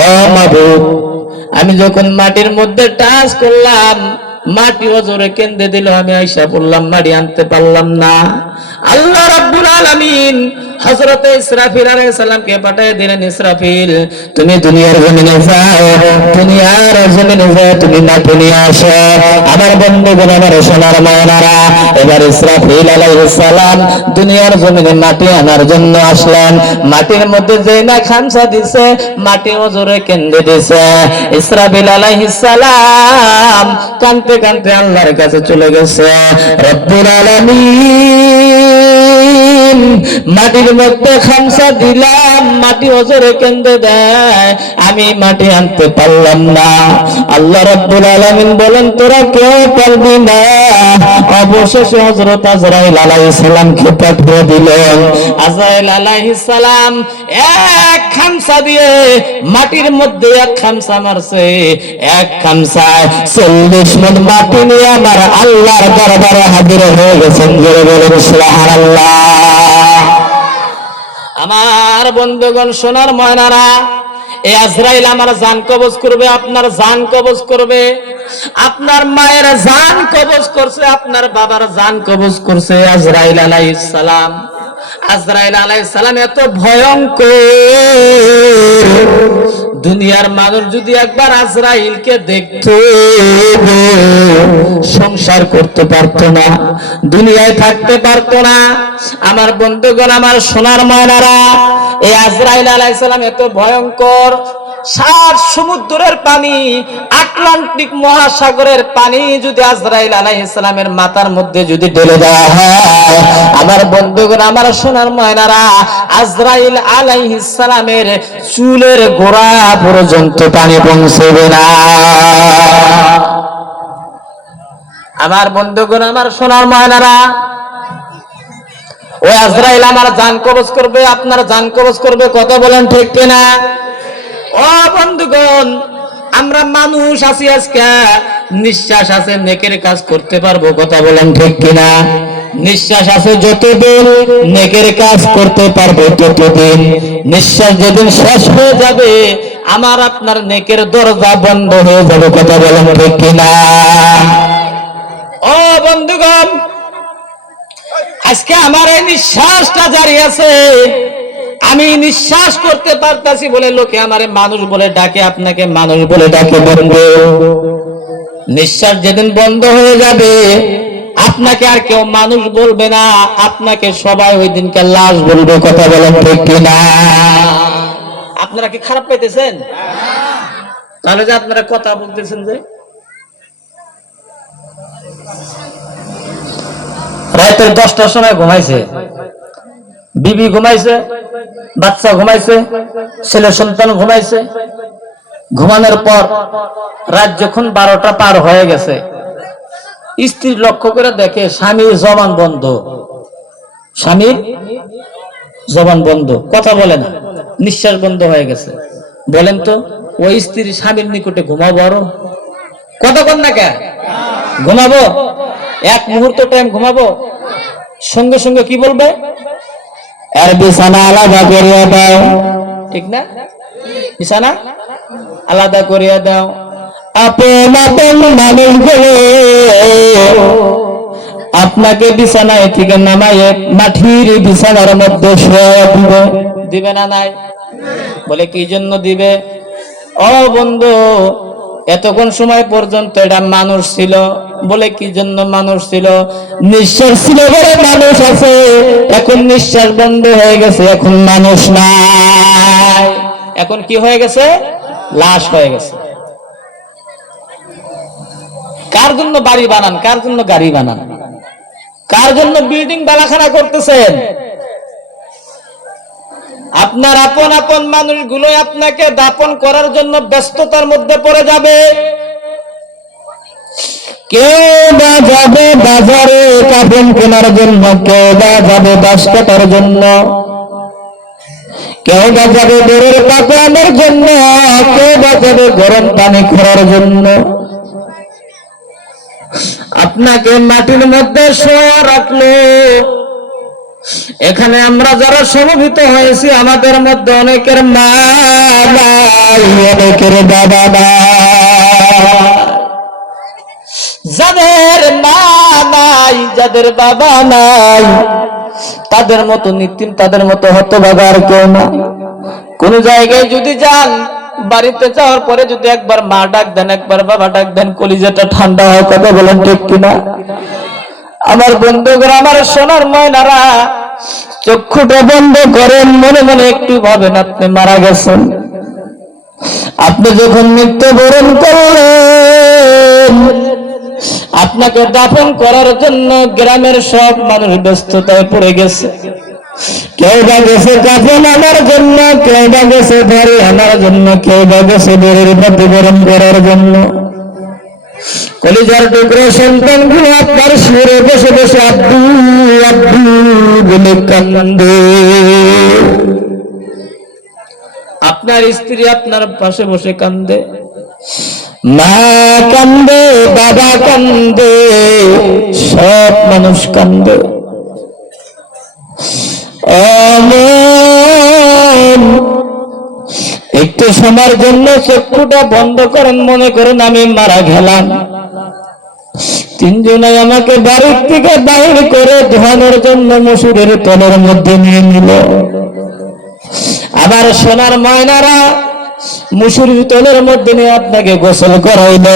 ও মাবুদ, আমি যখন মাটির মধ্যে টাচ করলাম, মাটি অজরে কেন্দ্রে দিল, আমি আইসা পড়লাম, মাটি আনতে পারলাম না। আল্লাহ রাব্বুল আলামিন হযরত ইসরাফিল আলাইহিস সালামকে পাঠিয়ে দিলেন, ইসরাফিল তুমি দুনিয়ার জমিনে যাও, দুনিয়ার জমিনে যাও, তুমি মাটি নিয়ে আসো। আমার বন্ধুগণ, আমার সোনার ময়নারা, এবার ইসরাফিল আলাইহিস সালাম দুনিয়ার জমিনে মাটি আনার জন্য আসলেন। মাটির মধ্যে যেই না খামসা দিছে, মাটি অজরে কেন্দ্রে দিছে। ইসরাফিল আলাইহিস সালাম কাঁদতে কাঁদতে আল্লাহর কাছে চলে গেছে। রব্বুল আলামিন মাটির মধ্যে খামসা দিলাম, মাটি ওজরে কেন্দ্রে দেয়, আমি মাটি আনতে পারলাম না। আল্লাহ রাব্বুল আলামিন বলেন তোরা কেউ পারবি না। অবশেষে হযরত আজরাইল আলাইহিস সালামকে পাঠিয়ে দিলেন। আজরাইল আলাইহিস সালাম এক খামসা দিয়ে মাটির মধ্যে এক খামসা মারছে, এক খামসায় 40 মণ মাটি নিয়ে আমার আল্লাহর দরবারে হাজির হয়ে গেছেন। জোরে বলেন সুবহানাল্লাহ। আমার বন্ধুগণ, সোনার ময়নারা, এই আজরাইল আমার জান কবজ করবে, আপনার জান কবজ করবে, আপনার মায়ের জান কবজ করছে, আপনার বাবার জান কবজ করছে আজরাইল আলাইহিস সালাম। আজরাইল আলাইহিস সালাম এত ভয়ঙ্কর, দুনিয়ার মানুষ যদি একবার আজরাইলকে দেখতো সংসার করতে পারতো না, দুনিয়ায় থাকতে পারতো না। আমার বন্ধুগণ, আমার সোনার ময়নারা, এই আজরাইল আলাইহিস সালাম এত ভয়ঙ্কর, 7 সমুদ্রের পানি, আটলান্টিক মহাসাগরের পানি যদি আজরাইল আলাইহিস সালামের মাথার মধ্যে যদি ঢেলে দেওয়া হয়, আমার বন্ধুগণ, আমার সোনার ময়নারা, আজরাইল আলাইহিস সালামের চুলের গোড়া পর্যন্ত পানি পৌঁছবে না। আমার বন্ধুগণ, আমার সোনার ময়নারা, ওই আজরাইল আমার জান কবজ করবে, আপনার জান কবজ করবে, কথা বলেন ঠিক কিনা? ও বন্ধুগণ, আমরা মানুষ আছি, আজকে নিঃশ্বাস আছে, নেকের কাজ করতে পারবো, কথা বলেন ঠিক কিনা? নিঃশ্বাস আছে যতদিন নেকের কাজ করতে পারবো ততদিন। নিঃশ্বাস যেদিন শেষ হয়ে যাবে আমার আপনার নেকের দরজা বন্ধ হয়ে যাবে, কথা বলেন ঠিক কিনা? ও বন্ধুগণ, আজকে আমার এই নিঃশ্বাসটা জারি আছে, আমি নিঃশ্বাস করতে পারতাছি বলে লোকে আমারে মানুষ বলে ডাকে, আপনাকে মানুষ বলে ডাকে। বন্ধু, নিঃশ্বাস যেদিন বন্ধ হয়ে যাবে আপনাকে আর কেউ মানুষ বলবে না, আপনাকে সবাই ওই দিনকে লাশ বলবে, কথা বলেন ঠিক কিনা? আপনারা কি খারাপ পাইতেছেন? তাহলে যে আপনারা কথা বলতেছেন যে রাতের 10টার সময় ঘুমাইছে, বিবি ঘুমাইছে, বাচ্চা ঘুমাইছে, ছেলে সন্তান ঘুমাইছে, ঘুমানোর পর রাত যখন 12টা পার হয়ে গেছে, স্ত্রী লক্ষ্য করে দেখে স্বামীর জবান বন্ধ, স্বামীর জবান বন্ধ, কথা বলে না, নিঃশ্বাস বন্ধ হয়ে গেছে। বলেন তো, ওই স্ত্রী স্বামীর নিকটে ঘুমাবো? আরো কথা বল না, কে ঘুমাবো? এক মুহূর্ত টাইম ঘুমাবো? সঙ্গে সঙ্গে কি বলবে? আর বিছানা আলাদা করিয়া দাও, ঠিক না? বিছানা আলাদা করিয়া দাও। আপন আপন মানুষগুলো আপনাকে বিছানায় থেকে নামাইয়ে মাটির বিছানার মধ্যে শোয়া দিবে, দিবে না? নাই বলে কি জন্য দিবে? ও বন্ধু, এতক্ষণ সময় পর্যন্ত এটা মানুষ ছিল, বলে কি জন্য মানুষ ছিল? নিঃশ্বাস ছিল বলে মানুষ আছে, এখন নিঃশ্বাস বন্ধ হয়ে গেছে, এখন মানুষ নাই, এখন কি হয়ে গেছে? লাশ হয়ে গেছে। কার জন্য বাড়ি বানান, কার জন্য গাড়ি বানান, কার জন্য বিল্ডিং বালাখানা করতেছেন? আপনার আপন আপন মানুষগুলো আপনাকে দাপন করার জন্য ব্যস্ততার মধ্যে পড়ে যাবে। কেউ বা যাবে বাজারে কাপড় কেনার জন্য, কেউ বা যাবে বাস কাটার জন্য, কেউ বা যাবে বেরের পাতা আনার জন্য, কেউ বা যাবে গরম পানি খাওয়ার জন্য। আপনাকে মাটির মধ্যে শোয়া রাখলো। এখানে আমরা যারা সমবেত হয়েছি, আমাদের মধ্যে অনেকের মা নাই, অনেকের বাবা নাই। যাদের মা নাই, যাদের বাবা নাই, তাদের মতো নিতিম, তাদের মতো হতভাগা আর কেউ না। কোন জায়গায় যদি যান, বাড়িতে যাওয়ার পরে যদি একবার মা ডাক দেন, একবার বাবা ডাক দেন, কলিজাটা ঠান্ডা হয়, কথা বলেন ঠিক কিনা? আমার বন্ধুরা, আমার সোনার ময়নারা, চক্ষুটা বন্ধ করেন, মনে মনে একটু ভাবেন আপনি মারা গেছেন। আপনি যখন মৃত্যুবরণ করলেন, আপনাকে দাফন করার জন্য গ্রামের সব মানুষ ব্যস্ততায় পড়ে গেছে। কেউ বা গেছে কাফন আমার জন্য, কেউ বা গেছে ধরে আমার জন্য, কেউ বা গেছে বেরের পাতে গরম করার জন্য। কলিজার টুকরো সন্তান গুলো আপনার সুরে বসে বসে আব্বু আব্বু বলে কান্দে। আপনার স্ত্রী আপনার পাশে বসে কান্দে, মা কান্দে, বাবা কান্দে, সব মানুষ কান্দে। একটু সময়ের জন্য চক্ষুটা বন্ধ করেন, মনে করেন আমি মারা গেলাম। তিনজনে আমাকে বাড়ির থেকে বাহির করে ধোয়ানোর জন্য মসুরের তলের মধ্যে নিয়ে নিল। আবার সোনার ময়নারা মুসুরির তলের মধ্যে নিয়ে আপনাকে গোসল করাইল,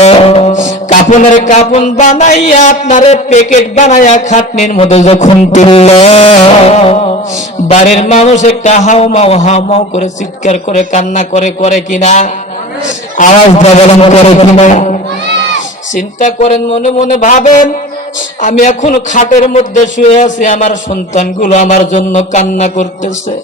কাপনের কাপন বানাইয়া আপনারে প্যাকেট বানাইয়া খাটনির মধ্যে যখন তুলল, বাড়ির মানুষ একটা হাউমাউ করে চিৎকার করে কান্না করে, করে কিনা আওয়াজ বলন করে কিনা। চিন্তা করেন, মনে মনে ভাবেন, আমি এখন খাটের মধ্যে শুয়ে আছি, আমার সন্তানগুলো আমার জন্য কান্না করতেছে।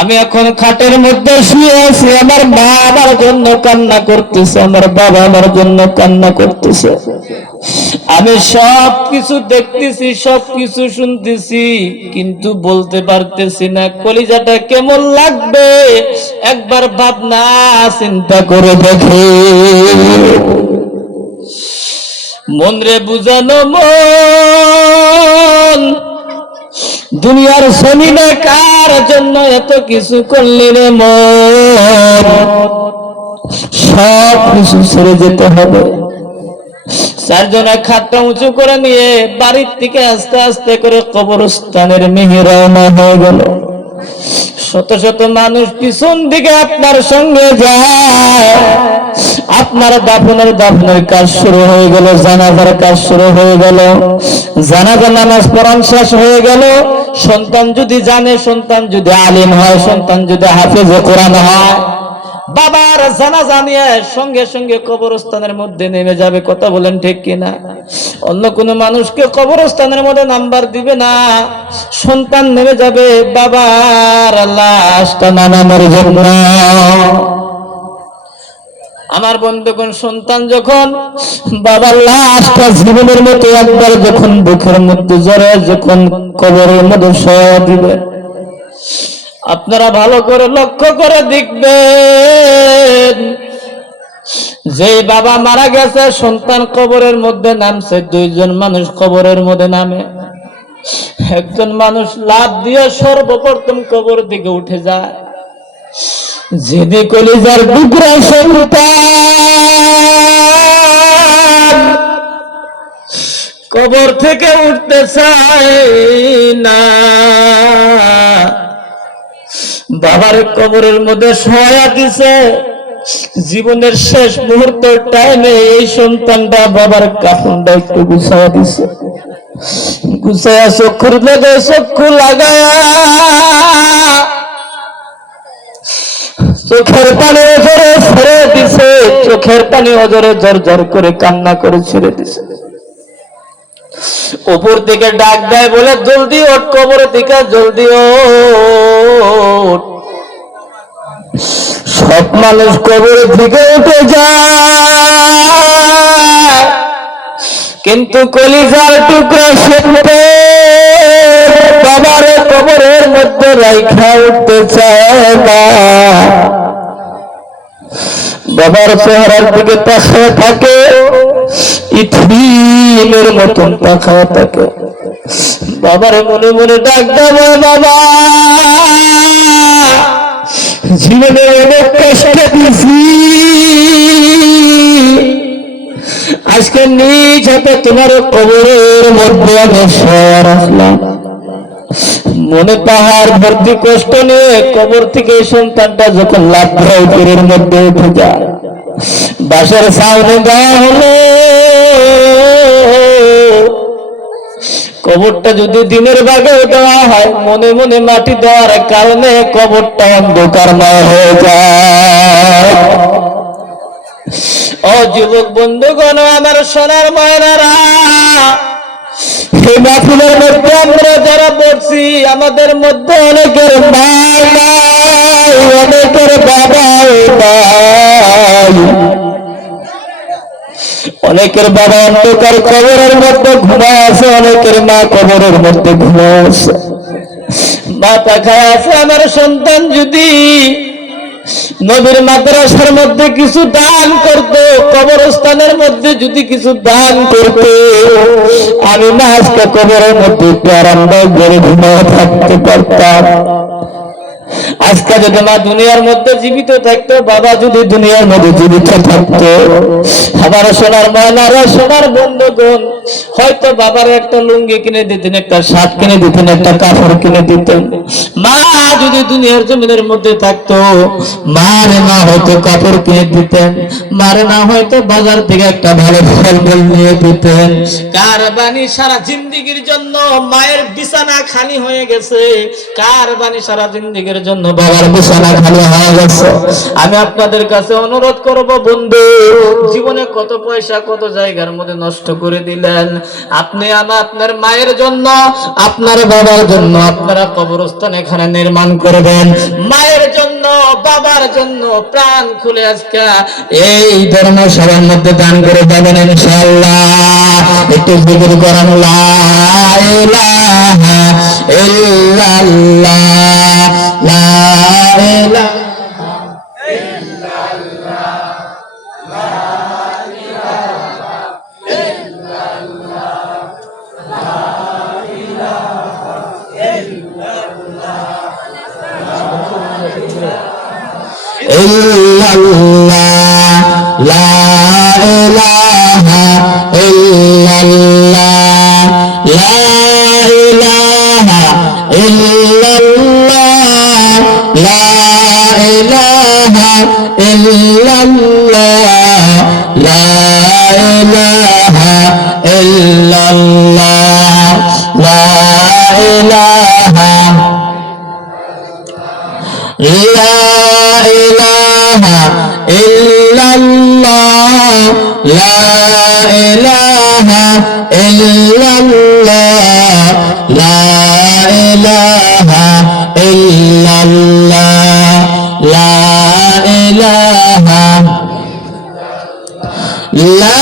আমি এখন খাটের মধ্যে শুয়ে আছি, আমার মা আমার জন্য কান্না করতেছে, আমার বাবা আমার জন্য কান্না করতেছে। আমি সব কিছু দেখতেছি, সব কিছু শুনতেছি, কিন্তু বলতে পারতেছি না। কলিজাটা কেমন লাগবে একবার ভাবনা চিন্তা করে দেখে। মন রে বুঝানো মন, দুনিয়ার জমিনে কার জন্য এত কিছু করলি রে মন? সব কিছু ছেড়ে যেতে হবে। চারজনে খাটটা উঁচু করে নিয়ে বাড়ির থেকে আস্তে আস্তে করে কবরস্থানের মেহে রওনা হয়ে গেল। শত শত মানুষ পিছন দিকে আপনার সঙ্গে যায়। আপনার দাফনের কাজ শুরু হয়ে গেল, জানাজার কাজ শুরু হয়ে গেল, জানাজা নামাজ পড়ান শেষ হয়ে গেল। সন্তান যদি জানে, সন্তান যদি আলিম হয়, সন্তান যদি হাফেজে কোরআন হয়, বাবার জানাজা নিয়ে সঙ্গে সঙ্গে কবরস্থানের মধ্যে নেমে যাবে। কথা বলেন ঠিক কিনা? অন্য কোন মানুষকে কবরস্থানের মধ্যে নাম্বার দিবে না, সন্তান নেমে যাবে বাবার লাশটা নামানোর জন্য। আমার বন্ধুগণ, সন্তান যখন বাবার লাশটা জীবনের মতো একবার যখন বুকের মধ্যে জড়ে যখন কবরের মধ্যে শোয়া দিবে, আপনারা ভালো করে লক্ষ্য করে দেখবেন, যে বাবা মারা গেছে সন্তান কবরের মধ্যে নামছে, দুইজন মানুষ কবরের মধ্যে নামে। একজন মানুষ লাফ দিয়ে সর্বপ্রথম কবর দিকে উঠে যায়। যিনি কলিজার টুকরা সন্তান কবর থেকে উঠতে চায় না, বাবার কবরের মধ্যে শোয়া দিছে। জীবনের শেষ মুহূর্তের টাইমে এই সন্তানটা বাবার কাফনটা একটু গুছাইয়া দিছে, গুছাইয়া চক্ষুর মধ্যে চক্ষু লাগায়া চোখের পানি অজরে ছেড়ে দিছে, চোখের পানি অজরে ঝরঝর করে কান্না করে ছেড়ে দিছে। উপর থেকে ডাক দেয়, বলে জলদি ওঠ, কবরের দিকে জলদি ওঠ। সব মানুষ কবরের দিকে উঠে যায়, কিন্তু কলিজার টুকরা শুনতে বাবার কবরের মধ্যে রাইখা উঠতে চায় না। বাবার চেহারার দিকে তাকায় থাকে, ইথিমের মতন তাকায় থাকে। বাবার মনে মনে ডাক দেবে, বাবা জীবনে অনেক কষ্ট দিছি, আজকে নিজ হাতে তোমার কবরের মধ্যে আমি শোয়া রাখলাম। মনে পাহাড় ভর্তি কষ্ট নিয়ে কবর থেকে সন্তানটা যখন লাভ কবরের মধ্যে উঠে যায়, বাসার সামনে দেওয়া হলো। কবরটা যদি দিনের ভাগে দেওয়া হয়, মনে মনে মাটি দেওয়ার কারণে কবরটা অন্ধকারময় হয়ে যায়। ও যুবক বন্ধুগণ, আমার সোনার ময়নারা, এই মাহফিলের মধ্যে আমরা যারা বসছি আমাদের মধ্যে অনেকের মা নাই, অনেকের বাবা নাই, অনেকের বাবা অন্ধকার কবরের মধ্যে ঘুমায় আছে, অনেকের মা কবরের মধ্যে ঘুমায় আছে, মাথা খায় আছে। আমার সন্তান যদি নবীর মাদ্রাসার মধ্যে কিছু দান করত, কবরস্থানের মধ্যে যদি কিছু দান করত, আমি না আজকে কবরের মধ্যে একটু আরামদায়ক করে ঘুমায় থাকতে পারতাম। আজকে যদি মা দুনিয়ার মধ্যে জীবিত থাকতো, বাবা যদি দুনিয়ার মধ্যে জীবিত থাকতো, আমার সোনার ময়নারা, সোনার বন্ধুগণ, হয়তো বাবার একটা লুঙ্গি কিনে দিতেন, একটা শার্ট কিনে দিতেন, একটা কাপড় কিনে দিতেন। মা যদি দুনিয়ার জমিনের মধ্যে থাকতো, মারে না হয়তো কাপড় কিনে দিতেন, মারে না হয়তো বাজার থেকে একটা ভালো ফল নিয়ে দিতেন। কার বাণী সারা জিন্দিগির জন্য মায়ের বিছানা খালি হয়ে গেছে, কার বাণী সারা জিন্দিগির জন্য বাবার বিছানা খালি হয়ে গেছে। আমি আপনাদের কাছে অনুরোধ করব, বন্ধু, জীবনে কত পয়সা কত জায়গার মধ্যে নষ্ট করে দিলেন আপনি। আপনার মায়ের জন্য, আপনার বাবার জন্য আপনারা কবরস্থান এখানে নির্মাণ করবেন। মায়ের জন্য, বাবার জন্য প্রাণ খুলে আজকে এই ধর্মসভার মধ্যে দান করে দেবেন ইনশাআল্লাহ। একটু জিকির করেন, লা ইলাহা ইল্লাল্লাহ, লা ইলাহা ইল্লাল্লাহ, লা ইলাহা ইল্লাল্লাহ, লা ইলাহা ইল্লাল্লাহ, লা ইলাহা ইল্লাল্লাহ, লা ইলাহা ইল্লাল্লাহ, লা ইলাহা ইল্লাল্লাহ, লা ইলাহা ইল্লাল্লাহ, লা ইলাহা ইল্লাল্লাহ, লা ইলাহা লা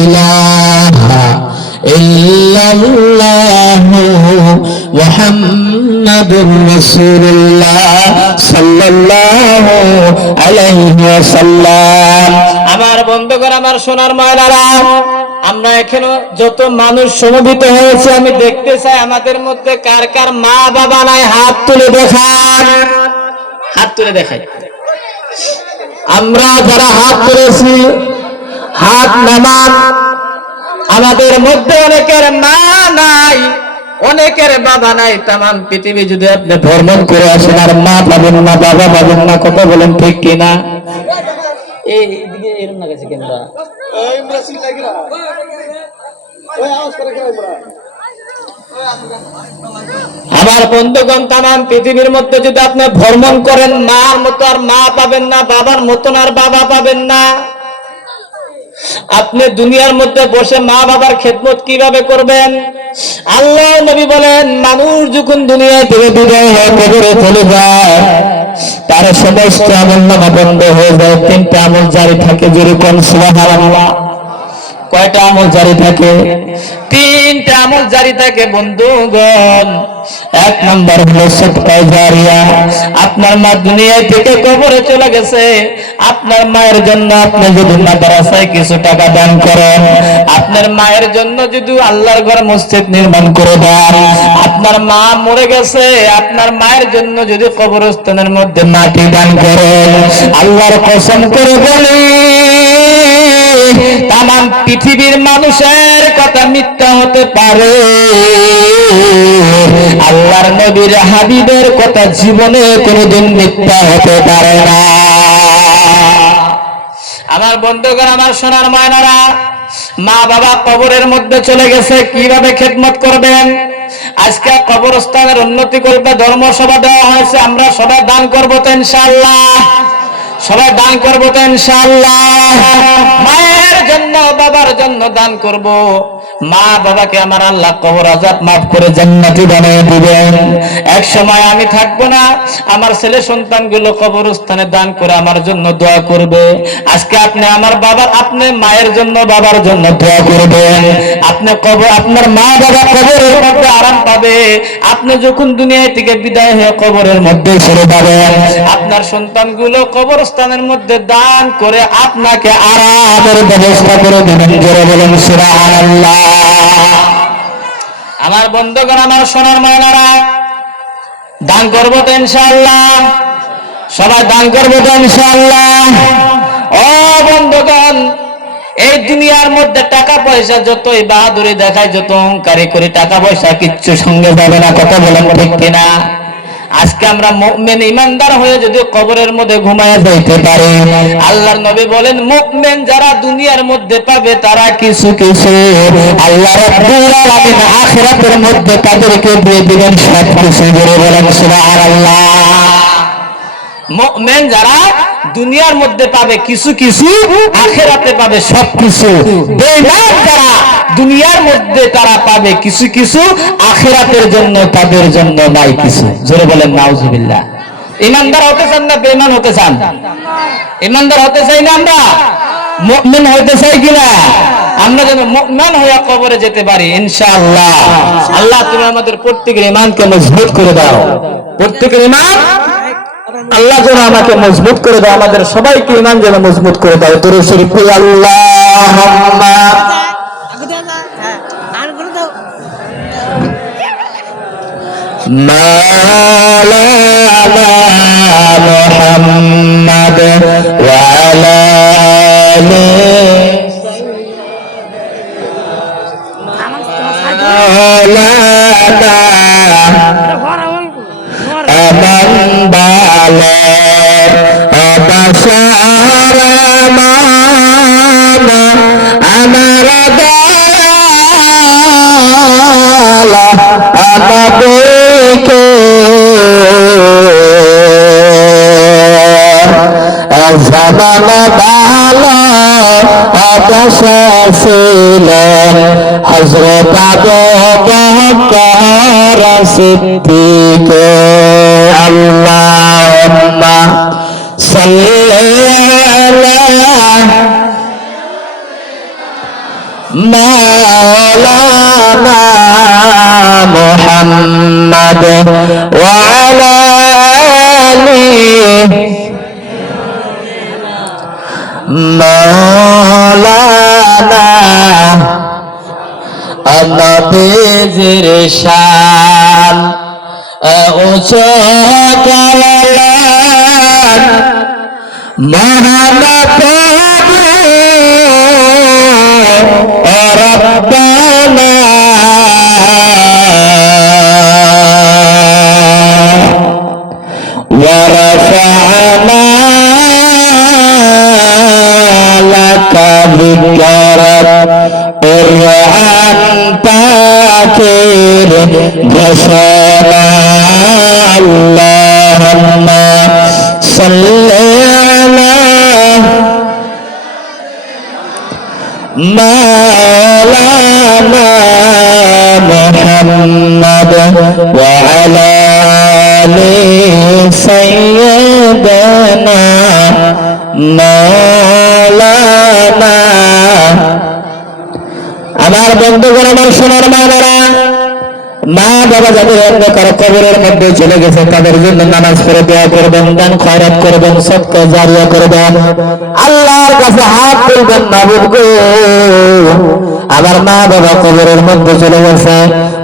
ইলাহা ইল্লাল্লাহু মুহাম্মাদুর রাসূলুল্লাহ সাল্লাল্লাহু আলাইহি ওয়াসাল্লাম। আমার বন্ধুগণ, আমার সোনার ময়নারা, আমরা এখনো যত মানুষ সমবেত হয়েছে, আমি দেখতে চাই আমাদের মধ্যে কার কার মা বাবা নাই, হাত তুলে দেখান, হাত তুলে দেখাই। আমরা যারা হাত তুলেছি হাত নামান। আমাদের মধ্যে অনেকের মা নাই, অনেকের বাবা নাই। তামাম পৃথিবী যদি আপনি ভ্রমণ করে আসেন, আর মা পাবেন না, বাবা পাবেন না। কথা বলেন ঠিক কিনা? এইদিকে এরকম না গেছে কেন? আমার বন্ধুগণ, তামাম পৃথিবীর মধ্যে যদি আপনি ভ্রমণ করেন, মার মতো আর মা পাবেন না, বাবার মতন আর বাবা পাবেন না। আপনি দুনিয়ার মধ্যে বসে মা বাবার খেদমত কিভাবে করবেন? আল্লাহ নবী বলেন, মানুষ যখন দুনিয়া থেকে বিদায় হয়ে কবরে চলে যায়, তার সমস্ত আমলনামা বন্ধ হয়ে যায়। তিনটা আমল জারি থাকে, যেরকম সুবহানাল্লাহ। কয়টা আমল জারি থাকে? তিনটা আমল জারি থাকে বন্ধুগণ। এক নম্বর হলো সদকা জারিয়া। আপনার মা দুনিয়া থেকে কবরে চলে গেছে, আপনার মায়ের জন্য আপনি যদি মাদ্রাসায় কিছু টাকা দান করেন, আপনার মায়ের জন্য যদি আল্লাহর ঘর মসজিদ নির্মাণ করে দেন, আপনার মা মরে গেছে, আপনার মায়ের জন্য যদি কবরস্থানের মধ্যে মাটি দান করেন, আল্লাহর কসম করে বলি, তামাম পৃথিবীর মানুষের কথা মিথ্যা হতে পারে, আল্লাহর নবীর হাবিবের কথা জীবনে কোনোদিন মিথ্যা হতে পারে না। আমার বন্ধুগণ, আমার সোনার ময়নারা, মা বাবা কবরের মধ্যে চলে গেছে, কিভাবে খেদমত করবেন? আজকে কবরস্থানের উন্নতি করতে ধর্মসভা দেওয়া হয়েছে, আমরা সবাই দান করবো তো ইনশাআল্লাহ? সবাই দান করবো তো ইনশাআল্লাহ। মায়ের জন্য বাবার জন্য দান করব। মা বাবাকে আমার আল্লাহ কবর আযাব মাফ করে জান্নাতি বানিয়ে দিবেন। এক সময় আমি থাকবো না, আমার ছেলে সন্তানগুলো কবরস্থানে দান করে আমার জন্য দোয়া করবে। আজকে আপনি আমার আপনি মায়ের জন্য বাবার জন্য দোয়া করবেন। আপনি আপনার মা বাবা কবরের মধ্যে আরাম পাবে। আপনি যখন দুনিয়া থেকে বিদায় হয়ে কবরের মধ্যে চলে যাবেন, আপনার সন্তানগুলো কবরস্থানের মধ্যে দান করে আপনাকে আরামের ব্যবস্থা করে দেবেন। জোরে বলেন সুবহানাল্লাহ। আমার বন্ধুগণ, আমার সোনার ময়নারা, দান করবো তো ইনশাআল্লাহ। সবাই দান করবো তো ইনশাআল্লাহ। ও বন্ধুগণ, এই দুনিয়ার মধ্যে টাকা পয়সা যতই বাহাদুরি দেখায়, যত অহংকারী করি, টাকা পয়সা কিচ্ছু সঙ্গে যাবে না। কথা বলেন ঠিক কিনা? আজকে আমরা মুমিন ইমানদার হয়ে যদি কবরের মধ্যে ঘুমায়া যাইতে পারি, আল্লাহর নবী বলেন মুমিন যারা দুনিয়ার মধ্যে পাবে তারা কিছু কিছু আল্লাহ রাব্বুল আলামিন আখিরাতের মধ্যে তাদেরকে দিয়ে দিবেন সবকিছু। জোরে বলেন সুবহানাল্লাহ। মুমিন যারা দুনিয়ার মধ্যে পাবে কিছু কিছু, আখিরাতে পাবে সবকিছু। বেঈমান যারা দুনিয়ার মধ্যে তারা পাবে কিছু কিছু, আখিরাতের জন্য তাদের জন্য নাই কিছু। জোরে বলেন নাউজুবিল্লাহ। ইমানদার হতে চান না বেঈমান হতে চান? ইমানদার হতে চাই না আমরা? মুমিন হতে চাই কিনা? আমরা যেন মুমিন হয়ে কবরে যেতে পারি ইনশাআল্লাহ। আল্লাহ তুমি আমাদের প্রত্যেকের ঈমানকে মজবুত করে দাও। প্রত্যেকের ঈমান আল্লাহ যেন আমাকে মজবুত করে দাও, আমাদের সবাইকে ঈমান যেন মজবুত করে দাও। দরুদ শরীফ পড়ি আল্লাহুম্মা মাওলানা মুহাম্মদ ওয়া আলা আমান বালে আমার আমাদেরকে জামান ভালো ছিলেন হযরত আবু বকর সিদ্দিক। আল্লাহুম্মা সাল্লি আলা মাওলানা মুহাম্মদ ওয়া আলা আলিহি মাওলানা নবীজির শান উঁচু করলেন মহান প্রভু রব্বানা ওয়া রাফা'না লাকা যিকরাক। কুরআন পাকের ঘোষণা আল্লাহুম্মা সাল্লি আলা মাওলানা মুহাম্মদ ওয়া আলা আলি সাইয়্যিদানা মাওলানা। আমার বন্ধুগণ, আমার সোনার মায়েরা, মা বাবা যাদের অন্ধকার কবরের মধ্যে চলে গেছে তাদের জন্য নামাজ পড়ে দোয়া করবেন, দান খয়রাত করবেন, সদকা জারিয়া করবেন, আল্লাহর কাছে হাত তুলবেন। মাবুদ গো, আমার মা বাবা কবরের মধ্যে চলে গেছে,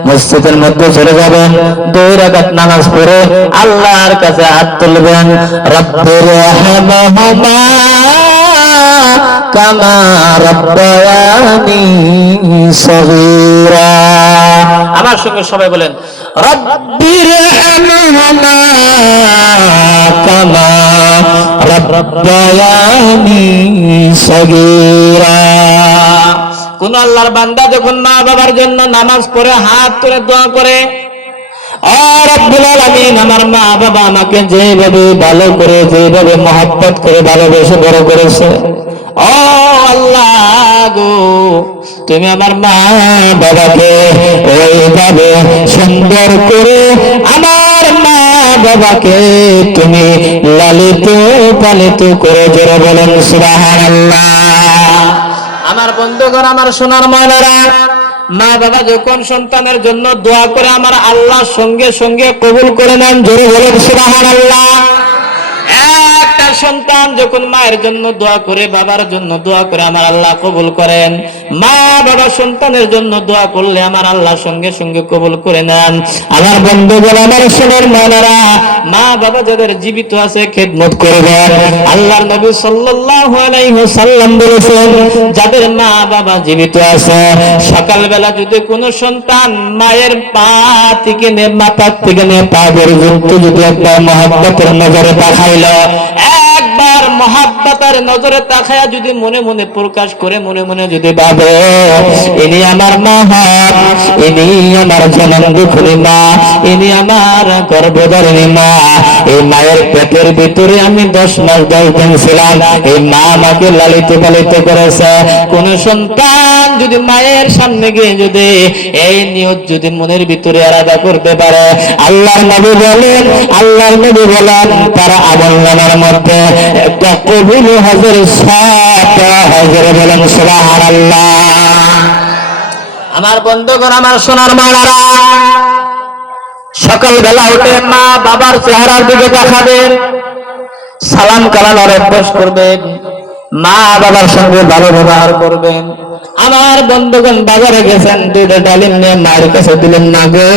মসজিদের মধ্যে চলে যাবেন, 2 রাকাত নামাজ পড়ে আল্লাহর কাছে হাত তুলবেন। রব্বির রহমহুমা কামা রাব্বায়ানি সগীরা। আমার সঙ্গে সবাই বলেন রব্বির রহমহুমা কামা রাব্বায়ানি সগীরা। কোন আল্লাহর বান্দা যখন মা বাবার জন্য নামাজ পড়ে হাত তুলে দোয়া করে, আর রব্বুল আলামিন আমার মা বাবা আমাকে যেভাবে ভালো করে যেভাবে মহব্বত করে ভালোবেসে বড় করেছে, ও আল্লাহ গো, তুমি আমার মা বাবাকে ওইভাবে সুন্দর করে আমার মা বাবাকে তুমি লালিত পালিত করে জোরে বলেন সুবহানাল্লাহ। আমার বন্ধুগণ, আমার সোনার ময়নারা, মা বাবা যখন সন্তানের জন্য দোয়া করে আমার আল্লাহ সঙ্গে সঙ্গে কবুল করে নেন, জোরে বলেন সুবহানাল্লাহ। একটা সন্তান যখন মায়ের জন্য দোয়া করে, বাবার জন্য দোয়া করে, আমার আল্লাহ কবুল করেন। মা বাবা সন্তানের জন্য দোয়া করলে আমার আল্লাহ সঙ্গে সঙ্গে কবুল করে নেন। আমার বন্ধুগণ, আমার সোনার ময়নারা, মা বাবা যাদের জীবিত আছে খেদমত করবেন। আল্লাহর নবী সাল্লাল্লাহু আলাইহি ওয়াসাল্লাম বলেছেন, যাদের মা বাবা জীবিত আছে, সকালবেলা যদি কোনো সন্তান মায়ের পা থেকে নে মাথা থেকে নে পা পর্যন্ত যদি একবার মহব্বতের নজরে তাকাইলো, একবার মহব্বতের নজরে তাকায়া যদি মনে মনে প্রকাশ করে, মনে মনে যদি ভাবে ইনি আমার মা, ইনি আমার জনম দুঃখী মা, ইনি আমার গর্ভধারিণী মা, এই মায়ের পেটের ভিতরে আমি 10 মাস 10 দিন ছিলাম, এই মা আমাকে লালিত পালিত করেছে। কোন সন্তান যদি মায়ের সামনে গিয়ে যদি এই নিয়ত যদি মনের ভিতরে আলাদা করতে পারে, আল্লাহর নবী বলেন, আল্লাহর নবী বলেন, তারা আমলনামার মধ্যে একটা কবুল হজের সাথ হজরে বলেন সুবহানাল্লাহ। আমার বন্ধুগণ, আমার সোনার মায়েরা, সকালবেলা উঠে মা বাবার চেহারার দিকে তাকাবেন, সালাম কালামের অভ্যাস করবেন, মা বাবার সঙ্গে ভালো ব্যবহার করবেন। আমার বন্ধুগণ, বাজারে গেছেন, 2টা ডালিম নিয়ে মায়ের কাছে দিলেন, না গো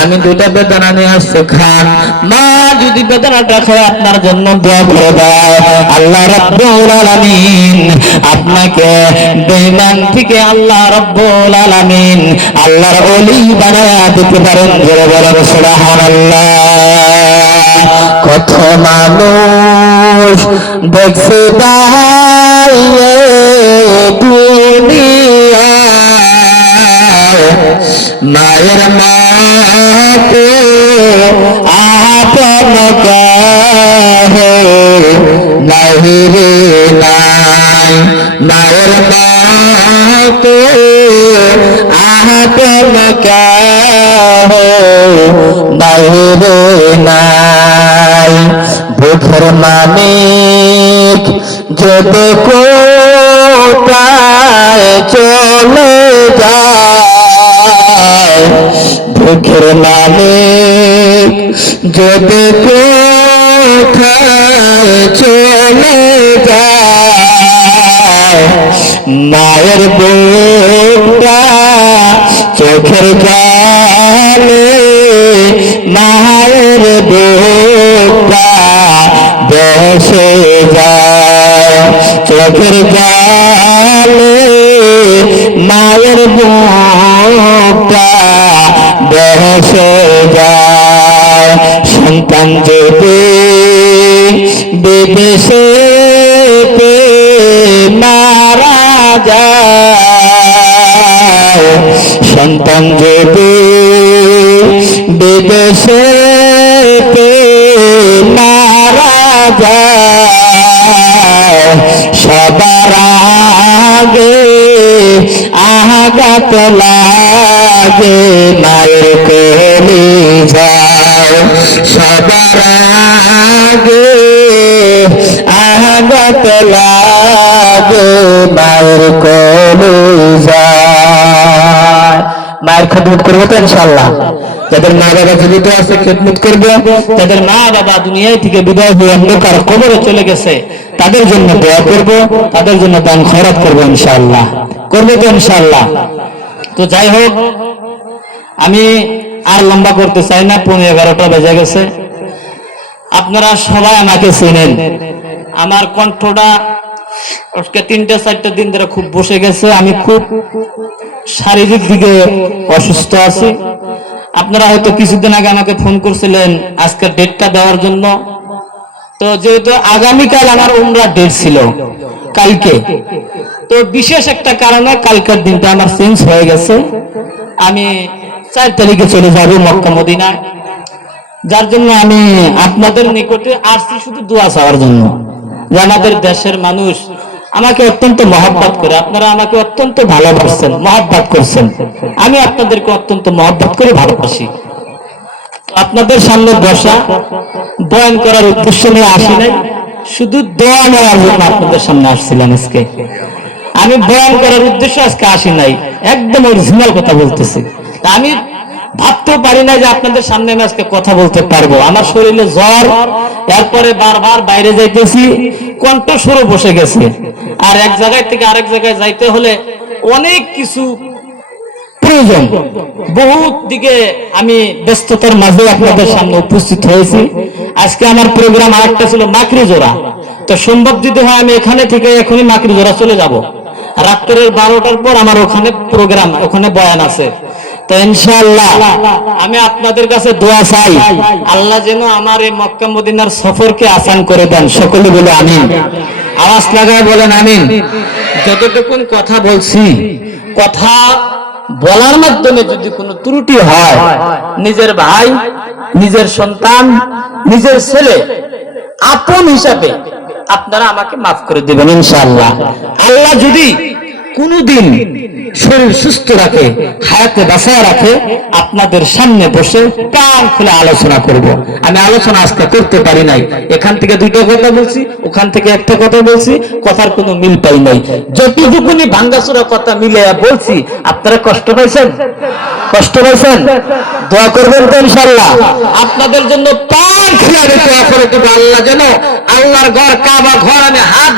আমি 2টা বেদানা নিয়ে আসছি, খান। মা যদি বেদানাটা খেয়ে আপনার জন্য দোয়া করে দেয়, আল্লাহ রাব্বুল আলামিন আপনাকে বেঈমান থেকে আল্লাহ রাব্বুল আলামিন আল্লাহর ওলি বানায়া দিতে পারেন, জোরে বলেন সুবহানাল্লাহ। কত মানুষ দেখছে দাঁড়িয়ে দুনিয়ায়, মায়ের মাকে আপন কহে নাই রে নাই, মায়ের মাকে আপন কহে নাই রে নাই। বুকের মানিক যদি কোথায় চলে যায়, বুকের মানিক যদি কোথায় চলে যায়, মায়ের বুকটা চোখের জলে, মায়ের বুকটা বসে যায়, চোখের জলে মায়ের বুকটা বসে যায়। সন্তান যদি বিদেশে মারা যায়, সন্তান যদি বিদেশে মারা যায়, সবার আগে আঘাত লাগে মায়ের কলিজায়, সবার আগে আঘাত লাগে মায়ের কলিজায়। মায়ের খেদমত করবো তো ইনশাআল্লাহ। যাদের মা বাবা জীবিত আছে খেদমত করবো, যাদের মা বাবা দুনিয়ায় থেকে বিদায় হয়ে অন্ধকার কবরে চলে গেছে তাদের জন্য দোয়া করব, তাদের জন্য দান খয়রাত করবো ইনশাআল্লাহ। করবে তো ইনশাআল্লাহ। তো যাই হোক, আমি আর লম্বা করতে চাই না, 11:15 বেজে গেছে। আপনারা সবাই আমাকে চেনেন, আমার কণ্ঠটা আজকে 3-4 দিন ধরে খুব বসে গেছে, আমি খুব শারীরিক দিকে অসুস্থ আছি। আপনারা হয়তো কিছুদিন আগে আমাকে ফোন করছিলেন আজকের ডেটটা দেওয়ার জন্য। তো যেহেতু আগামীকাল আমার উমরা ডেট ছিল কালকে, তো বিশেষ একটা কারণে কালকের দিনটা আমার চেঞ্জ হয়ে গেছে। আমি 4 তারিখে চলে যাবো মক্কা মদিনায়, যার জন্য আমি আপনাদের নিকটে আসছি শুধু দোয়া চাওয়ার জন্য যে আমাদের দেশের মানুষ আমাকে অত্যন্ত মহব্বত করে, আপনারা আমাকে অত্যন্ত ভালোবাসছেন, মহব্বত করছেন, আমি আপনাদেরকে অত্যন্ত মহব্বত করে ভালোবাসি। আপনাদের সামনে বসা বয়ান করার উদ্দেশ্য নিয়ে আসি নাই, শুধু দোয়া নেওয়ার জন্য আপনাদের সামনে আসছিলাম আজকে। আমি বয়ান করার উদ্দেশ্য আজকে আসি নাই, একদম অরিজিনাল কথা বলতেছি। আমি ভাবতেও পারি না যে আপনাদের সামনে আমি আজকে কথা বলতে পারবো। আমার শরীরে জ্বর, এরপরে বারবার বাইরে যাইতেছি, কণ্ঠ সুরে বসে গেছে, আর এক জায়গায় থেকে আরেক জায়গায় যাইতে হলে অনেক কিছু প্রয়োজন। বহুত দিকে আমি ব্যস্ততার মাঝে আপনাদের সামনে উপস্থিত হয়েছি। আজকে আমার প্রোগ্রাম আরেকটা ছিল মাকড়ি জোড়া, তো সম্ভব যদি হয় আমি এখানে থেকে এখনই মাকড়ি জোড়া চলে যাব। রাত্রের 12টার পর আমার ওখানে প্রোগ্রাম, ওখানে বয়ান আছে। তো ইনশাআল্লাহ আমি আপনাদের কাছে দোয়া চাই, আল্লাহ যেন আমার এই মক্কা মদিনার সফরকে আসান করে দেন। সকলে বলে আমিন, আওয়াজ লাগায় বলেন আমিন। যতটুকুন কথা বলছি, কথা বলার মাধ্যমে যদি কোনো ত্রুটি হয়, নিজের ভাই, নিজের সন্তান, নিজের ছেলে, আপন হিসাবে আপনারা আমাকে মাফ করে দেবেন ইনশাআল্লাহ। আল্লাহ যদি কোনদিন শরীর সুস্থ রাখে, হায়াতে বাঁচায় রাখে, আপনাদের সামনে বসে প্রাণ খুলে আলোচনা করব। আমি আলোচনা আজকে করতে পারি নাই, এখান থেকে 2টা কথা বলছি, ওখান থেকে একটা কথা বলছি, কথার কোনো মিল পাই নাই। যতটুকুনি ভাঙ্গাচোরা কথা মিলে বলছি, আপনারা কষ্ট পাইছেন? কষ্ট পাইছেন? দোয়া করবেন তো ইনশাআল্লাহ। আপনাদের জন্য প্রাণ খুলে দোয়া করে দেব, আল্লাহ যেন আল্লাহর ঘর কাবা ঘর আমি হাত